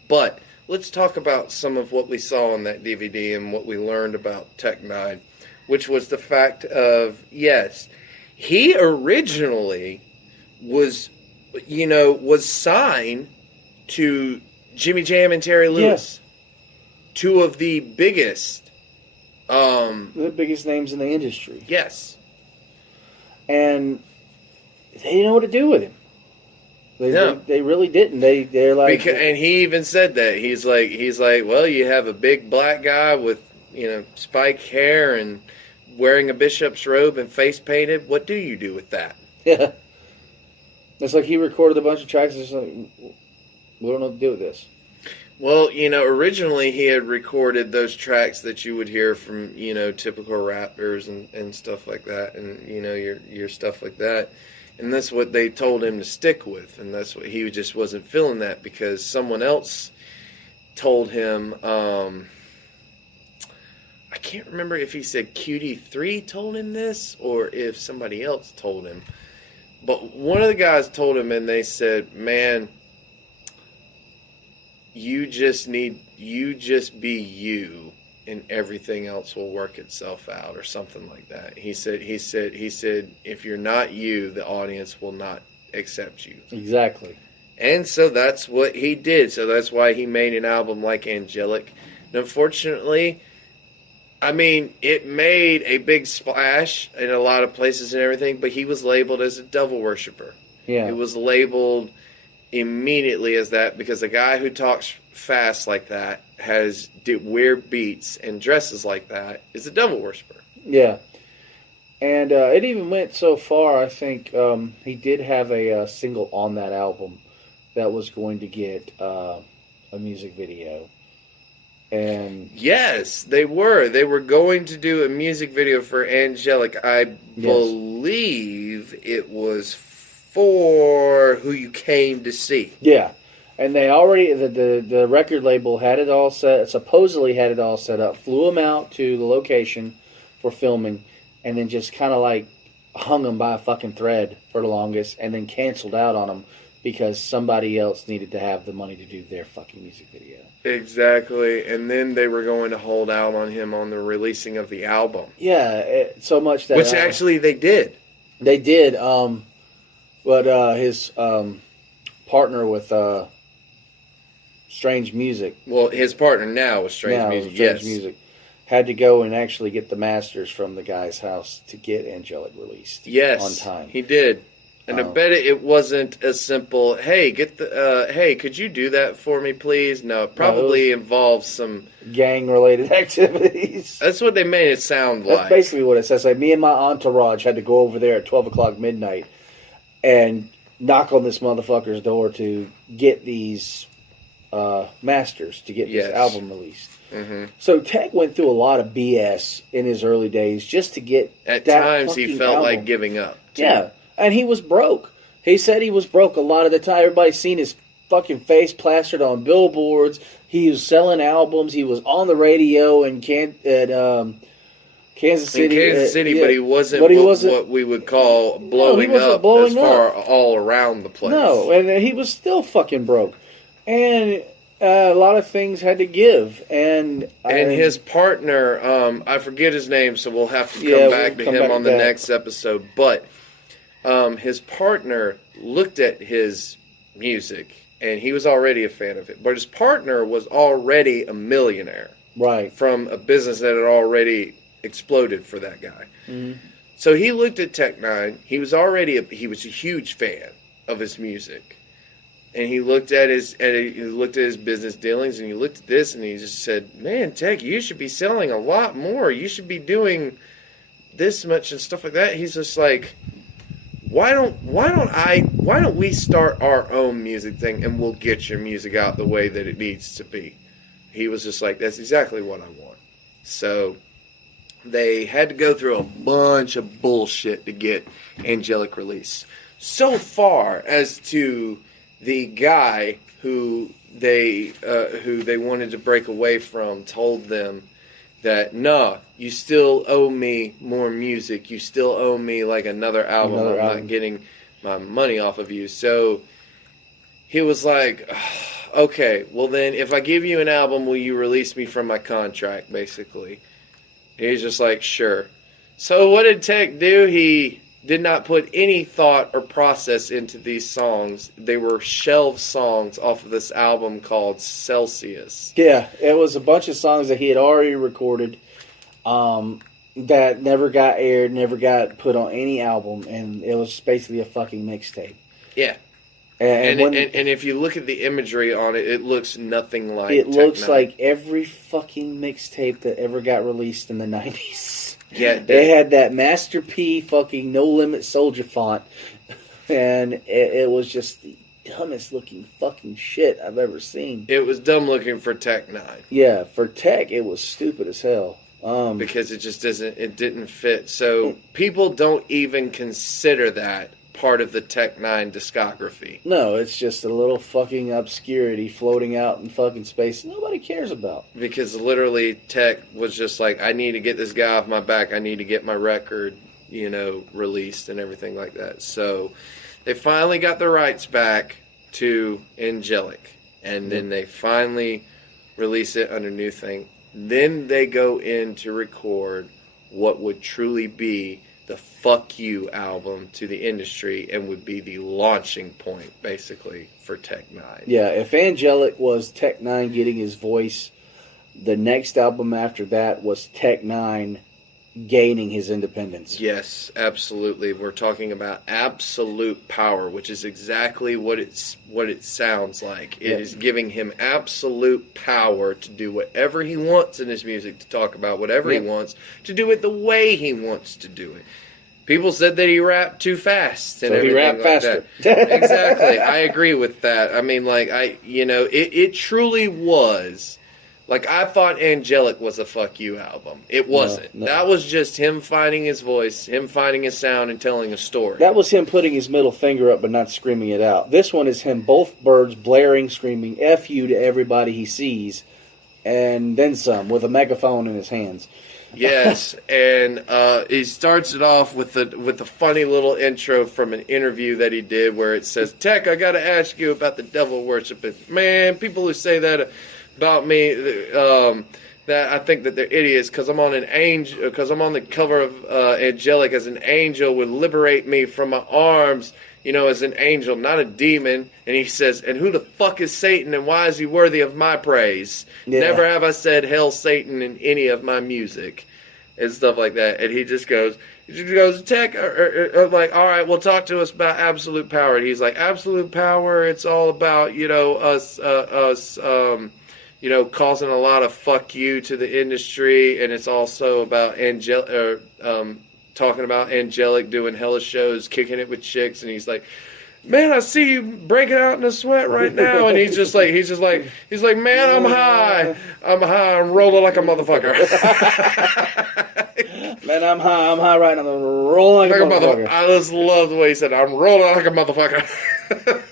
But let's talk about some of what we saw on that DVD and what we learned about Tech 9, which was the fact of, yes, he originally was signed to Jimmy Jam and Terry Lewis. Yes. Two of the biggest names in the industry. Yes. And they didn't know what to do with him. They really didn't. They're like, and he even said that. He's like, well, you have a big black guy with, spiked hair and wearing a bishop's robe and face painted. What do you do with that? Yeah. It's like he recorded a bunch of tracks and it's like, we don't know what to do with this. Well, originally he had recorded those tracks that you would hear from, typical rappers and stuff like that, and, your stuff like that. And that's what they told him to stick with, and that's what he just wasn't feeling that, because someone else told him, I can't remember if he said QD3 told him this, or if somebody else told him. But one of the guys told him, and they said, man, you just be you, and everything else will work itself out, or something like that. He said, if you're not you, the audience will not accept you. Exactly. And so that's what he did. So that's why he made an album like Angelic. And unfortunately, it made a big splash in a lot of places and everything, but he was labeled as a devil worshiper. Yeah. He was labeled immediately as that, because a guy who talks fast like that, has weird beats and dresses like that, is a devil worshiper. Yeah. And it even went so far, I think he did have a single on that album that was going to get a music video. And yes, they were going to do a music video for Angelic. I believe it was for Who You Came to See. Yeah. And they already, the record label had it all set, supposedly had it all set up, flew them out to the location for filming, and then just kind of like hung them by a fucking thread for the longest, and then canceled out on them because somebody else needed to have the money to do their fucking music video. Exactly. And then they were going to hold out on him on the releasing of the album. Yeah, so much that... Which actually they did. They did, but his partner with... Strange Music. Well, his partner now was Strange Music. Had to go and actually get the masters from the guy's house to get Angelic released. Yes, on time. He did. And I bet it wasn't as simple. Hey, could you do that for me, please? No, it probably involves some gang-related activities. That's what they made it sound like. That's basically what it says. Like, me and my entourage had to go over there at 12 o'clock midnight and knock on this motherfucker's door to get these masters, to get this album released. Mm-hmm. So Tech went through a lot of BS in his early days just to get At that times he felt album. like giving up. Too. Yeah, and he was broke. He said he was broke a lot of the time. Everybody's seen his fucking face plastered on billboards. He was selling albums. He was on the radio in Kansas City. But he wasn't what we would call blowing up as far all around the place. No, and he was still fucking broke. And a lot of things had to give, and his partner, I forget his name, so we'll have to come back to him on the next episode. But his partner looked at his music, and he was already a fan of it. But his partner was already a millionaire, right, from a business that had already exploded for that guy. Mm-hmm. So he looked at Tech Nine. He was a huge fan of his music, and he looked at his business dealings, and he looked at this, and he just said, "Man, Tech, you should be selling a lot more. You should be doing this much and stuff like that." He's just like, why don't we start our own music thing, and we'll get your music out the way that it needs to be. He was just like, that's exactly what I want. So they had to go through a bunch of bullshit to get Angelic released. So far as to the guy who they wanted to break away from told them that, no, you still owe me more music. You still owe me like another album. I'm not getting my money off of you. So he was like, okay, well then if I give you an album, will you release me from my contract, basically? He's just like, sure. So what did Tech do? He did not put any thought or process into these songs. They were shelved songs off of this album called Celsius. Yeah, it was a bunch of songs that he had already recorded that never got aired, never got put on any album, and it was basically a fucking mixtape. Yeah. And if you look at the imagery on it, it looks nothing like it. Looks Tech Nine. like every fucking mixtape that ever got released in the 90s. Yeah, they had that Master P fucking No Limit Soldier font, and it was just the dumbest looking fucking shit I've ever seen. It was dumb looking for Tech Nine. Yeah, for Tech, it was stupid as hell. Because it just didn't fit. So people don't even consider that part of the Tech Nine discography. No, it's just a little fucking obscurity floating out in fucking space nobody cares about. Because literally Tech was just like, I need to get this guy off my back. I need to get my record, released and everything like that. So they finally got the rights back to Angelic. And then they finally release it under new thing. Then they go in to record what would truly be the Fuck You album to the industry and would be the launching point, basically, for Tech Nine. Yeah, if Angelic was Tech Nine getting his voice, the next album after that was Tech Nine gaining his independence. Yes, absolutely. We're talking about absolute power, which is exactly what it sounds like. It is giving him absolute power to do whatever he wants in his music, to talk about whatever he wants, to do it the way he wants to do it. People said that he rapped too fast. And so he rapped faster. Exactly. I agree with that. I mean, like, it truly was. Like, I thought Angelic was a Fuck You album. It wasn't. No. That was just him finding his voice, him finding his sound, and telling a story. That was him putting his middle finger up but not screaming it out. This one is him, both birds, blaring, screaming F you to everybody he sees, and then some, with a megaphone in his hands. Yes, and he starts it off with the funny little intro from an interview that he did where it says, Tech, I got to ask you about the devil worshiping. Man, people who say that about me, that I think that they're idiots because I'm on the cover of Angelic as an angel would liberate me from my arms, as an angel, not a demon. And he says, and who the fuck is Satan and why is he worthy of my praise? Yeah. Never have I said hell Satan in any of my music and stuff like that. And he just goes, Tech, like, all right, well, talk to us about absolute power. And he's like, absolute power, it's all about, us causing a lot of fuck you to the industry, and it's also about talking about Angelic doing hella shows, kicking it with chicks, and he's like, man, I see you breaking out in a sweat right now, and he's like, man, I'm high, I'm rolling like a motherfucker. Man, I'm high right now, I'm rolling like a motherfucker. I just love the way he said, I'm rolling like a motherfucker.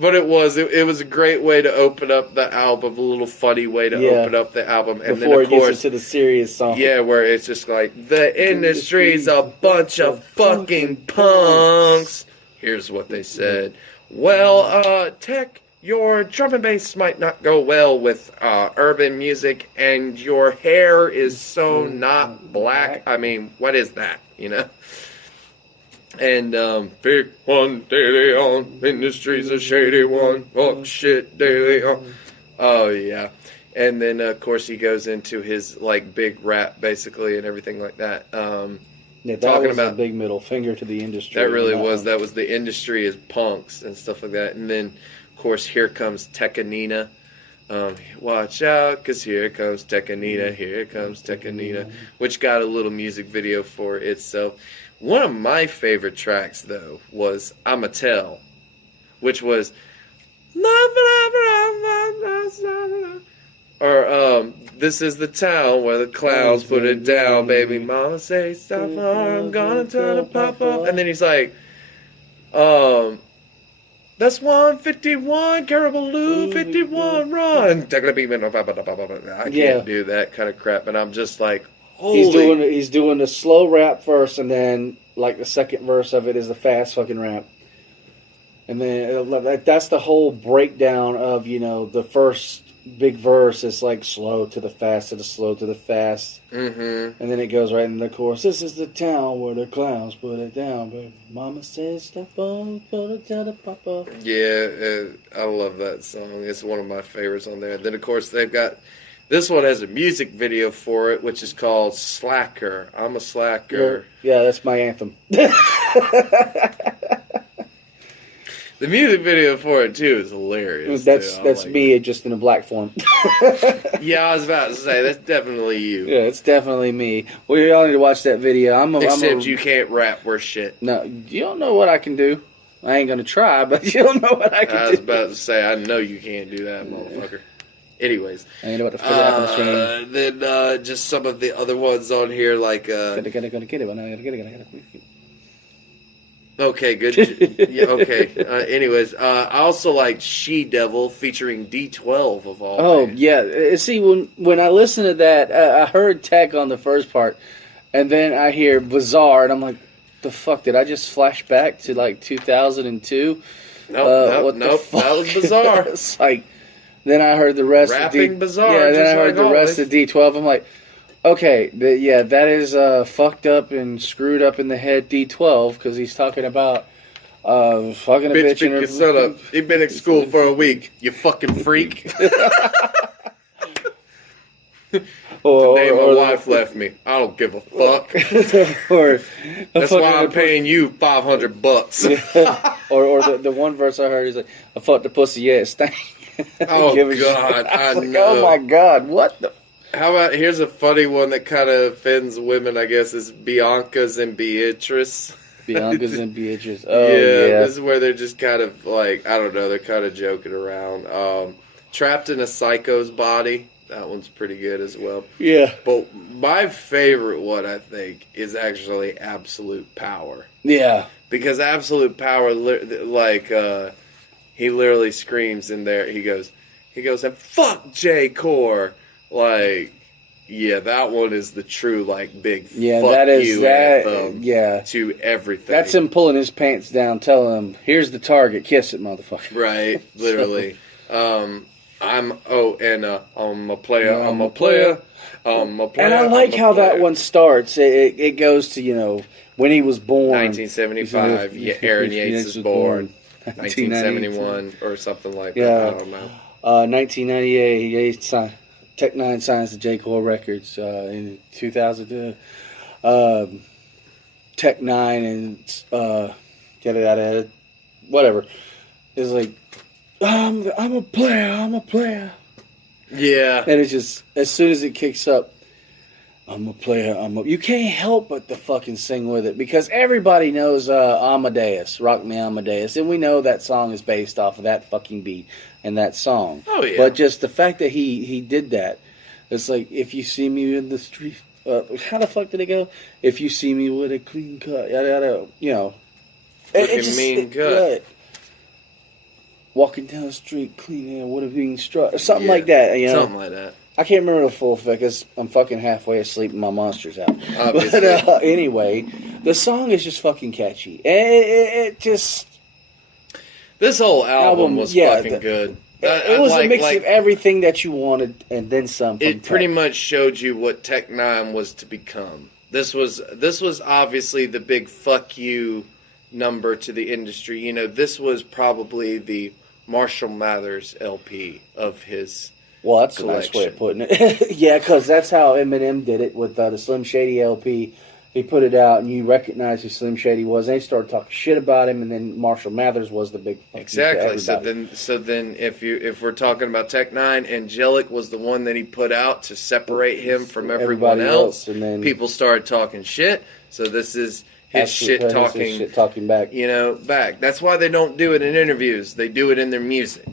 But it was a great way to open up the album, a little funny way to open up the album. And before then, of course, gets into the serious song. Yeah, where it's just like, the industry's a bunch of fucking punks. Here's what they said. Well, Tech, your drum and bass might not go well with urban music, and your hair is so not black. I mean, what is that, you know? And, pick one daily on, industry's a shady one, fuck shit daily on. Oh, yeah. And then, of course, he goes into his, like, big rap, basically, and everything like that. Yeah, that talking was about a big middle finger to the industry. that really was. That was the industry as punks and stuff like that. And then, of course, here comes Tekanina. Watch out, because here comes Tekanina, here comes Tekanina, which got a little music video for itself. One of my favorite tracks, though, was I'ma Tell, which was or this is the town where the clowns put it down, baby mama say stop or I'm gonna turn to pop off. And then he's like, that's 151, Caribou 51, run. I can't do that kind of crap, and I'm just like, holy. He's doing the slow rap first, and then like the second verse of it is the fast fucking rap. And then that's the whole breakdown of, you know, the first big verse is like slow to the fast to the slow to the fast. Mm-hmm. And then it goes right in the chorus. This is the town where the clowns put it down. But mama says stop on, put it down to papa. Yeah, I love that song. It's one of my favorites on there. Then, of course, they've got... This one has a music video for it, which is called Slacker. I'm a slacker. Yeah, that's my anthem. The music video for it, too, is hilarious. That's like me, it. Just in a black form. Yeah, I was about to say, that's definitely you. Yeah, it's definitely me. Well, you all need to watch that video. Except you can't rap worth shit. No, you don't know what I can do. I ain't going to try, but you don't know what I can do. I was about to say, I know you can't do that, motherfucker. Anyways. I ain't about to figure out on the screen. Then just some of the other ones on here, like... Okay, good. Yeah, okay. Anyways, I also like She Devil featuring D12 of all. Oh, yeah. See, when I listened to that, I heard Tech on the first part, and then I hear Bizarre, and I'm like, the fuck, did I just flash back to like 2002? Nope, that was Bizarre. It's like, then I heard the rest Rapping Bizarre. Yeah, then I heard the rest of D12. I'm like, okay, that is fucked up and screwed up in the head D12, because he's talking about fucking a bitch. Pick your son up. He been at school for a week. You fucking freak. Today my wife left me. I don't give a fuck. That's why I'm paying you $500. or the one verse I heard is like, I fucked the pussy, yeah, it stank. Oh, God, I know. Like, oh, my God, what the... How about, here's a funny one that kind of offends women, I guess, is Bianca's and Beatrice. Bianca's and Beatrice. Oh, yeah. yeah. This is where they're just kind of like, I don't know, they're kind of joking around. Trapped in a Psycho's Body. That one's pretty good as well. Yeah. But my favorite one, I think, is actually Absolute Power. Yeah. Because Absolute Power, like, he literally screams in there. He goes, and fuck J. Core. Like, yeah, that one is the true, like, big fuck you anthem to everything. That's him pulling his pants down, telling him, here's the target, kiss it, motherfucker. Right, literally. I'm a player, I'm a player. And I like how that one starts. It goes to, you know, when he was born. 1975, Aaron Yates was born. 1971 or something like that. I don't know. 1998, he signed, Tech Nine signs the J. Cole Records. In 2002, Tech Nine and whatever. It's like, I'm a player. Yeah. And it's just, as soon as it kicks up, I'm a player, you can't help but to fucking sing with it, because everybody knows Amadeus, Rock Me Amadeus, and we know that song is based off of that fucking beat and that song. Oh, yeah. But just the fact that he did that, it's like, if you see me in the street, how the fuck did it go? If you see me with a clean cut, yada yada, you know. Mean cut. Walking down the street, clean hair, with a being struck, or something like that, you know. Something like that. I can't remember the full effect because I'm fucking halfway asleep and my monster's out. Obviously. But anyway, the song is just fucking catchy. It just... This whole album was fucking good. It was a mix of everything that you wanted and then some. It pretty much showed you what Tech Nine was to become. This was obviously the big fuck you number to the industry. You know, this was probably the Marshall Mathers LP of his. Well, that's collection. a nice way of putting it. Yeah, because that's how Eminem did it with the Slim Shady LP. He put it out, and you recognize who Slim Shady was. And they started talking shit about him, and then Marshall Mathers was the big exactly. So then, if we're talking about Tech Nine, Angelic was the one that he put out to separate him from everyone else. And then people started talking shit. So this is his shit talking back. You know, back. That's why they don't do it in interviews. They do it in their music,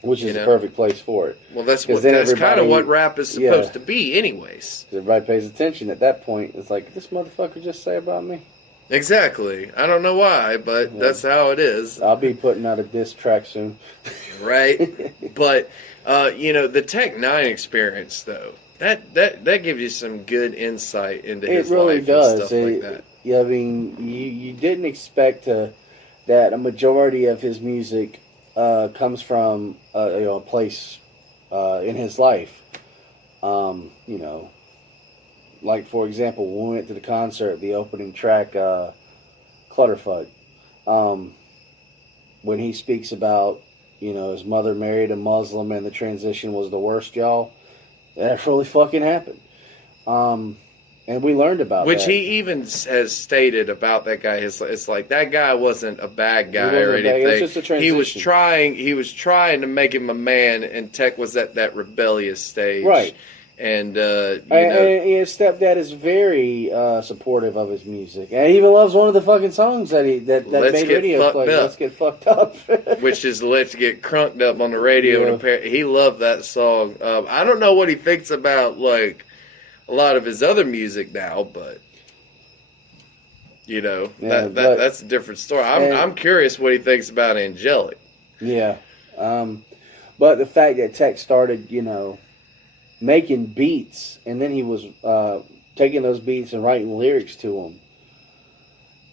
which is the perfect place for it. Well, that's kind of what rap is supposed to be, anyways. Everybody pays attention at that point. It's like, this motherfucker just say about me. Exactly. I don't know why, but that's how it is. I'll be putting out a diss track soon. Right? But, the Tech Nine experience, though, that gives you some good insight into his life and stuff like that. Yeah, I mean, you didn't expect that a majority of his music comes from a place in his life. Like, for example, when we went to the concert, the opening track, Clutterfuck, when he speaks about, his mother married a Muslim and the transition was the worst, y'all, that really fucking happened. And we learned about Which that. he even has stated about that guy. It's like, that guy wasn't a bad guy or anything. It was just a transition. He was trying to make him a man, and Tech was at that rebellious stage. Right. And, and his stepdad is very supportive of his music. And he even loves one of the fucking songs that made radio play. Let's Get Fucked Up. Which is Let's Get Crunked Up on the radio. Yeah. And he loved that song. I don't know what he thinks about, like, a lot of his other music now, but that's a different story. I'm curious what he thinks about Angelic. Yeah, but the fact that Tech started, making beats, and then he was taking those beats and writing lyrics to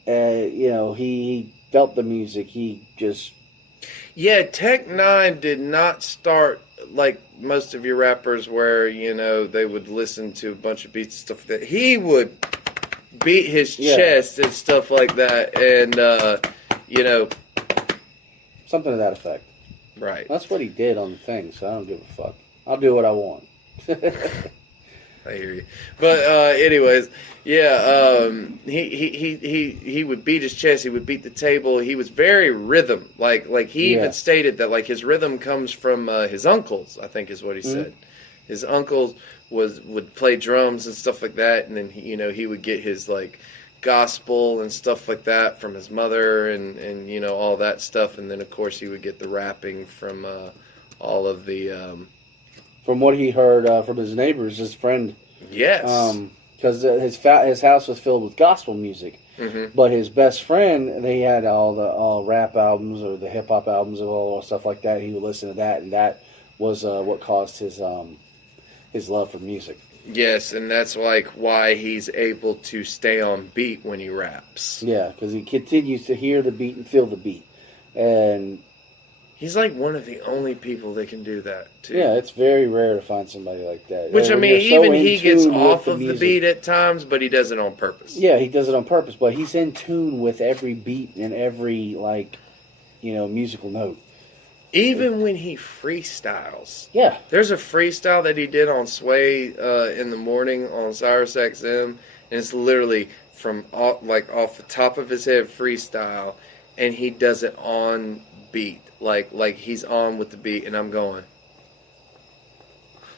them. He felt the music. He just Tech Nine did not start like most of your rappers where, they would listen to a bunch of beats and stuff like that. He would beat his chest and stuff like that, and, something to that effect. Right. That's what he did on the thing, so I don't give a fuck. I'll do what I want. I hear you. But, anyways, he would beat his chest, he would beat the table, he was very rhythm. Like he even stated that, like, his rhythm comes from his uncles, I think is what he said. His uncles would play drums and stuff like that, and then, he would get his, like, gospel and stuff like that from his mother and all that stuff, and then, of course, he would get the rapping from all of the... from what he heard from his neighbors, his friend. Yes. Because his house was filled with gospel music. Mm-hmm. But his best friend, they had all rap albums or the hip hop albums and all stuff like that. He would listen to that, and that was what caused his love for music. Yes, and that's like why he's able to stay on beat when he raps. Yeah, because he continues to hear the beat and feel the beat, and he's like one of the only people that can do that, too. Yeah, it's very rare to find somebody like that. Which, I mean, even he gets off of the beat at times, but he does it on purpose. Yeah, he does it on purpose, but he's in tune with every beat and every, musical note. Even when he freestyles. Yeah. There's a freestyle that he did on Sway in the morning on Cyrus XM, and it's literally from, off the top of his head freestyle, and he does it on beat. Like he's on with the beat, and I'm going,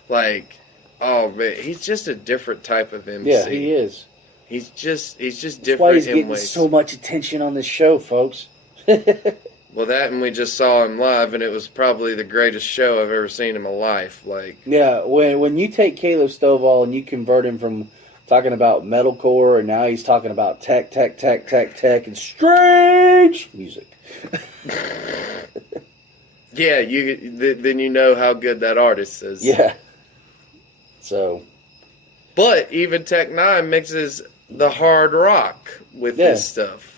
oh man, he's just a different type of MC. Yeah, he is. He's just different. That's why he's getting ways. So much attention on this show, folks. Well, that, and we just saw him live, and it was probably the greatest show I've ever seen in my life. Yeah, when you take Caleb Stovall and you convert him from talking about metalcore, and now he's talking about tech, and strange music. Yeah, then you know how good that artist is. Yeah. So. But even Tech Nine mixes the hard rock with his stuff.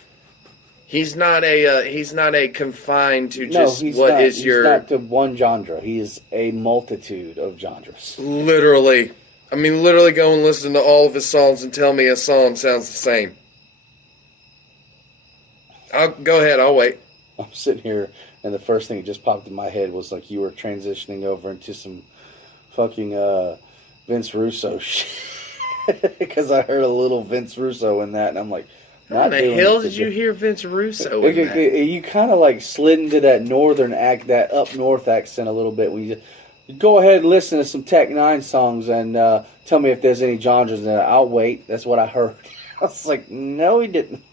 He's not a confined to No, just he's what not. is He's your not to one genre. He is a multitude of genres. literally. I mean, literally go and listen to all of his songs and tell me a song sounds the same. I'll go ahead. I'll wait. I'm sitting here, and the first thing that just popped in my head was like you were transitioning over into some fucking Vince Russo shit. Because I heard a little Vince Russo in that, and I'm like, How the hell did you hear Vince Russo in that? You kind of like slid into that northern act, that up north accent a little bit. You go ahead and listen to some Tech Nine songs and tell me if there's any genres in it. I'll wait. That's what I heard. I was like, no, he didn't.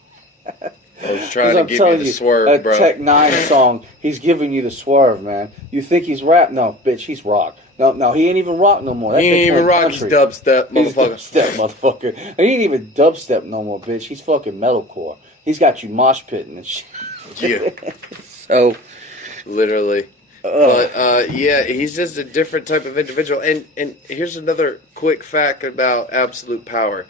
I was trying to give you the swerve, bro. A Tech Nine song, he's giving you the swerve, man. You think he's rap? No, bitch, he's rock. No, he ain't even rock no more. That he ain't even rock. He's dubstep, motherfucker. He's dubstep, motherfucker. He ain't even dubstep no more, bitch. He's fucking metalcore. He's got you mosh pitting and shit. Yeah. So, literally. But yeah, he's just a different type of individual. And here's another quick fact about Absolute Power.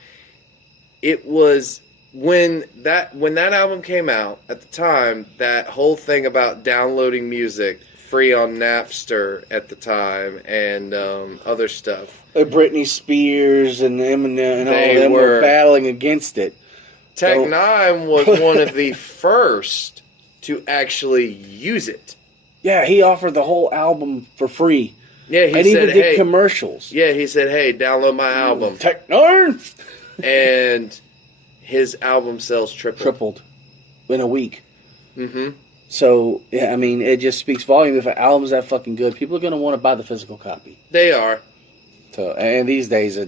It was when that album came out at the time, that whole thing about downloading music free on Napster at the time and other stuff. Britney Spears and Eminem and all of them were battling against it. Tech Nine was one of the first to actually use it. Yeah, he offered the whole album for free. Yeah, he and said, even did commercials. Yeah, he said, "Hey, download my album." Tech Nine, and his album sales tripled in a week. Mm-hmm. So yeah, I mean, it just speaks volume. If an album's that fucking good, people are going to want to buy the physical copy. They are. So, and these days,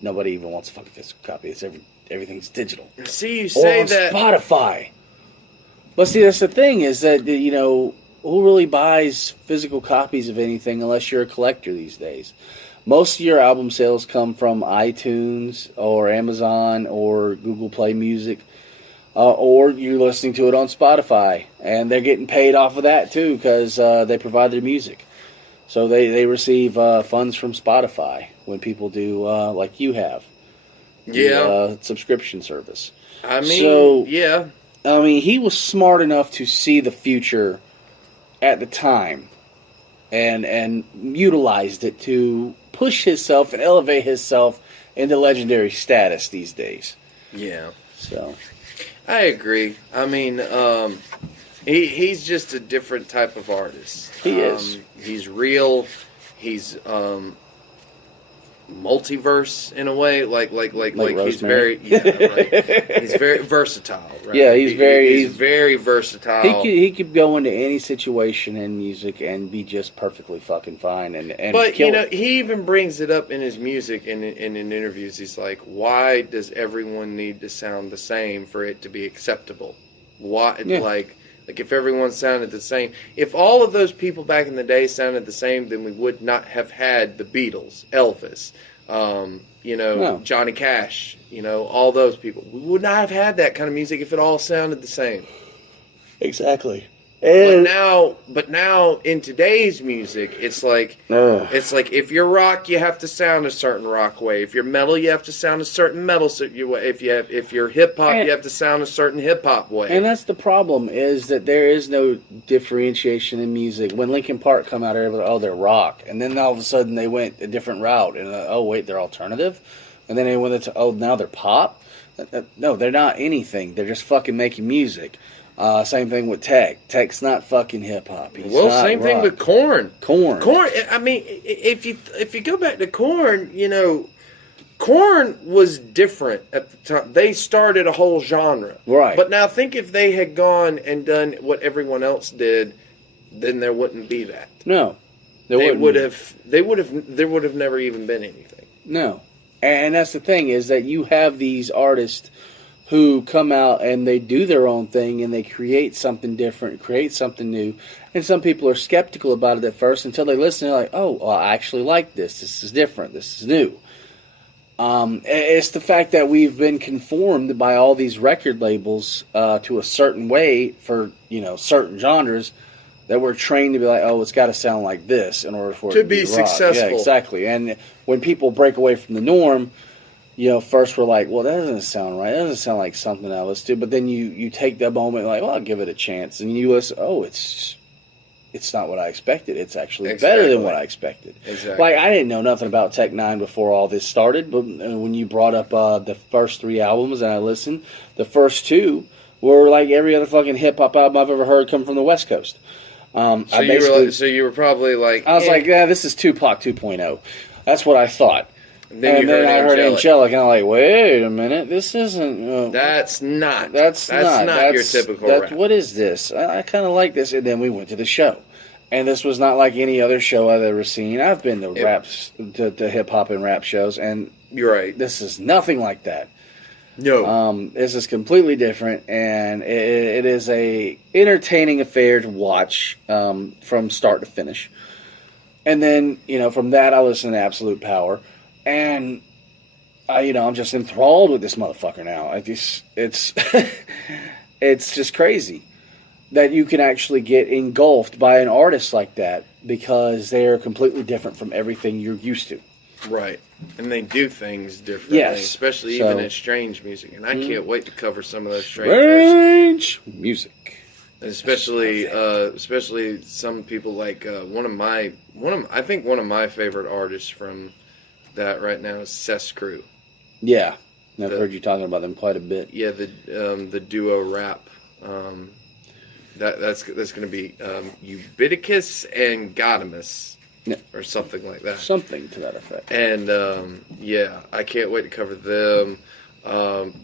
nobody even wants a fucking physical copy. It's everything's digital. See, you say on that Spotify. But see, that's the thing is that who really buys physical copies of anything unless you're a collector these days? Most of your album sales come from iTunes or Amazon or Google Play Music, or you're listening to it on Spotify, and they're getting paid off of that too because they provide their music. So they receive funds from Spotify when people do like you have. The subscription service. I mean, yeah. I mean, he was smart enough to see the future at the time and utilized it to push himself and elevate himself into legendary status these days. Yeah. So I agree. I mean, he's just a different type of artist. He is. He's real. He's multiverse in a way, like he's very he's very versatile. Right? Yeah, he's very versatile. He could go into any situation in music and be just perfectly fucking fine. And but he even brings it up in his music and in interviews. He's like, why does everyone need to sound the same for it to be acceptable? Why Like if everyone sounded the same, if all of those people back in the day sounded the same, then we would not have had the Beatles, Elvis, Johnny Cash, all those people. We would not have had that kind of music if it all sounded the same. Exactly. But now in today's music, it's like if you're rock, you have to sound a certain rock way. If you're metal, you have to sound a certain metal way. If you're hip hop, you have to sound a certain hip hop way. And that's the problem is that there is no differentiation in music. When Linkin Park come out, everybody, oh, they're rock, and then all of a sudden they went a different route, and oh wait, they're alternative, and then they went to now they're pop. No, they're not anything. They're just fucking making music. Same thing with Tech. Tech's not fucking hip hop. Same thing with Korn. Korn. I mean, if you go back to Korn, Korn was different at the time. They started a whole genre, right? But now think if they had gone and done what everyone else did, then there wouldn't be that. No, there would have never even been anything. No, and that's the thing is that you have these artists who come out and they do their own thing and they create something different, create something new. And some people are skeptical about it at first until they listen. They're like, oh, well, I actually like this. This is different. This is new. It's the fact that we've been conformed by all these record labels to a certain way for, certain genres that we're trained to be like, oh, it's got to sound like this in order for it to be rock. successful. Yeah, exactly. And when people break away from the norm, first we're like, well, that doesn't sound right. That doesn't sound like something I listen to. But then you take that moment like, well, I'll give it a chance. And you listen, it's not what I expected. It's actually better than what I expected. Exactly. Like, I didn't know nothing about Tech Nine before all this started. But when you brought up the first 3 albums and I listened, the first 2 were like every other fucking hip-hop album I've ever heard come from the West Coast. So you were probably like... I was like, yeah, this is Tupac 2.0. That's what I thought. And then I heard Angelic, and I'm like, wait a minute, this isn't... That's not your typical rap. What is this? I kind of like this. And then we went to the show. And this was not like any other show I've ever seen. I've been to to hip-hop and rap shows, and you're right. This is nothing like that. No. This is completely different, and it is a entertaining affair to watch from start to finish. And then, from that, I listen to Absolute Power. And I'm just enthralled with this motherfucker now. It's it's just crazy that you can actually get engulfed by an artist like that because they're completely different from everything you're used to. Right. And they do things differently, especially even in strange music. And I can't wait to cover some of those strange music. Especially some people like one of my favorite artists from that right now is Cess Crew. Yeah, I've heard you talking about them quite a bit. Yeah, the duo rap. That's going to be Ubiticus and Godimus, or something like that. Something to that effect. And I can't wait to cover them.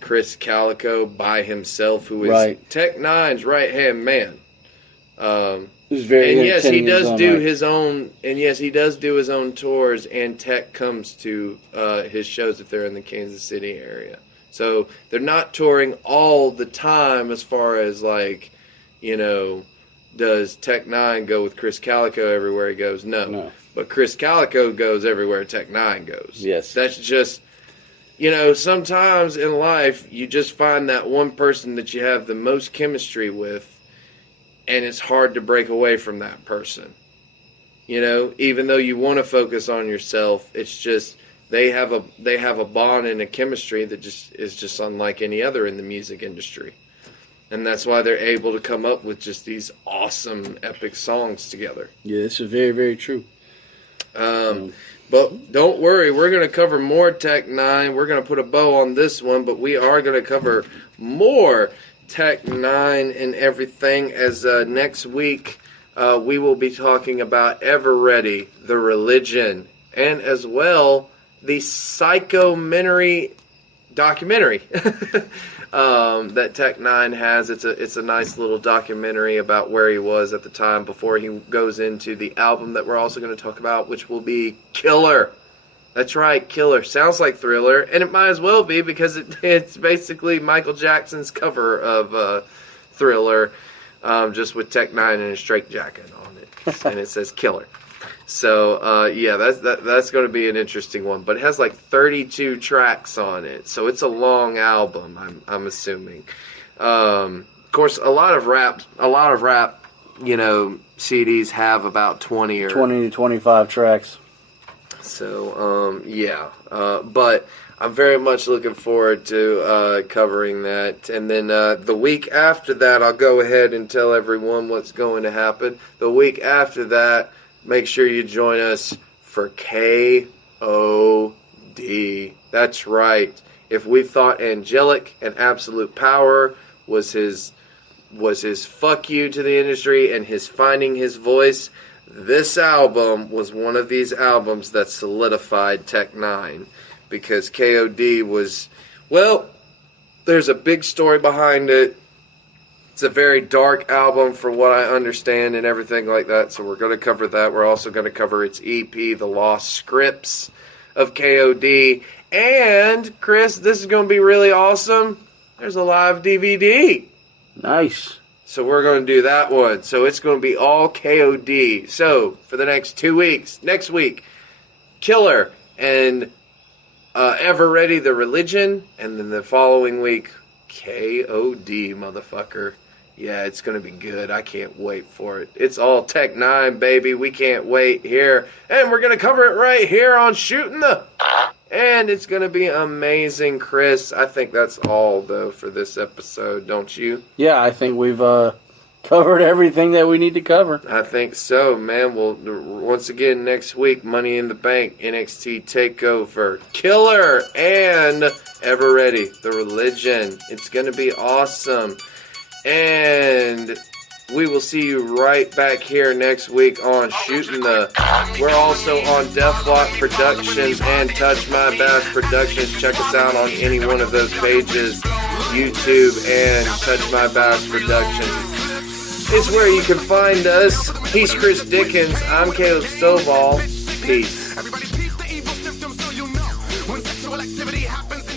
Chris Calico by himself, who is Tech Nine's right hand man. Yes, he does do his own. And yes, he does do his own tours. And Tech comes to his shows if they're in the Kansas City area. So they're not touring all the time. As far as like, does Tech Nine go with Chris Calico everywhere he goes? No. But Chris Calico goes everywhere Tech Nine goes. Yes, that's just. Sometimes in life you just find that one person that you have the most chemistry with. And it's hard to break away from that person. Even though you want to focus on yourself, it's just they have a bond and a chemistry that is just unlike any other in the music industry. And that's why they're able to come up with just these awesome epic songs together. Yeah, this is very, very true. But don't worry, we're going to cover more Tech Nine. We're going to put a bow on this one, but we are going to cover more Tech Nine and everything as next week we will be talking about Ever Ready, the religion, and as well the psychomentary documentary that Tech Nine has. It's a nice little documentary about where he was at the time before he goes into the album that we're also going to talk about, which will be Killer. That's right, Killer. Sounds like Thriller, and it might as well be because it's basically Michael Jackson's cover of Thriller, just with Tech Nine and a straitjacket on it, and it says Killer. So that's going to be an interesting one, but it has like 32 tracks on it, so it's a long album. I'm assuming. Of course, a lot of rap, CDs have about 20 to 25 tracks. So, but I'm very much looking forward to covering that. And then the week after that, I'll go ahead and tell everyone what's going to happen. The week after that, make sure you join us for KOD. That's right. If we thought Angelic and Absolute Power was his fuck you to the industry and his finding his voice, this album was one of these albums that solidified Tech Nine, because KOD was, there's a big story behind it. It's a very dark album for what I understand and everything like that, so we're going to cover that. We're also going to cover its EP, The Lost Scripts of KOD. And, Chris, this is going to be really awesome. There's a live DVD. Nice. So we're going to do that one. So it's going to be all KOD. So for the next 2 weeks, next week, Killer and Ever Ready, the Religion. And then the following week, KOD, motherfucker. Yeah, it's going to be good. I can't wait for it. It's all Tech Nine, baby. We can't wait here. And we're going to cover it right here on Shootin the And it's going to be amazing, Chris. I think that's all, though, for this episode, don't you? Yeah, I think we've covered everything that we need to cover. I think so, man. Well, once again, next week, Money in the Bank, NXT TakeOver, Killer, and Ever Ready, The Religion. It's going to be awesome. And we will see you right back here next week on Shootin' the. We're also on Deathlock Productions and Touch My Bass Productions. Check us out on any one of those pages, YouTube and Touch My Bass Productions. It's where you can find us. He's Chris Dickens. I'm Caleb Stovall. Peace. Everybody peace the evil symptoms so you know when sexual activity happens.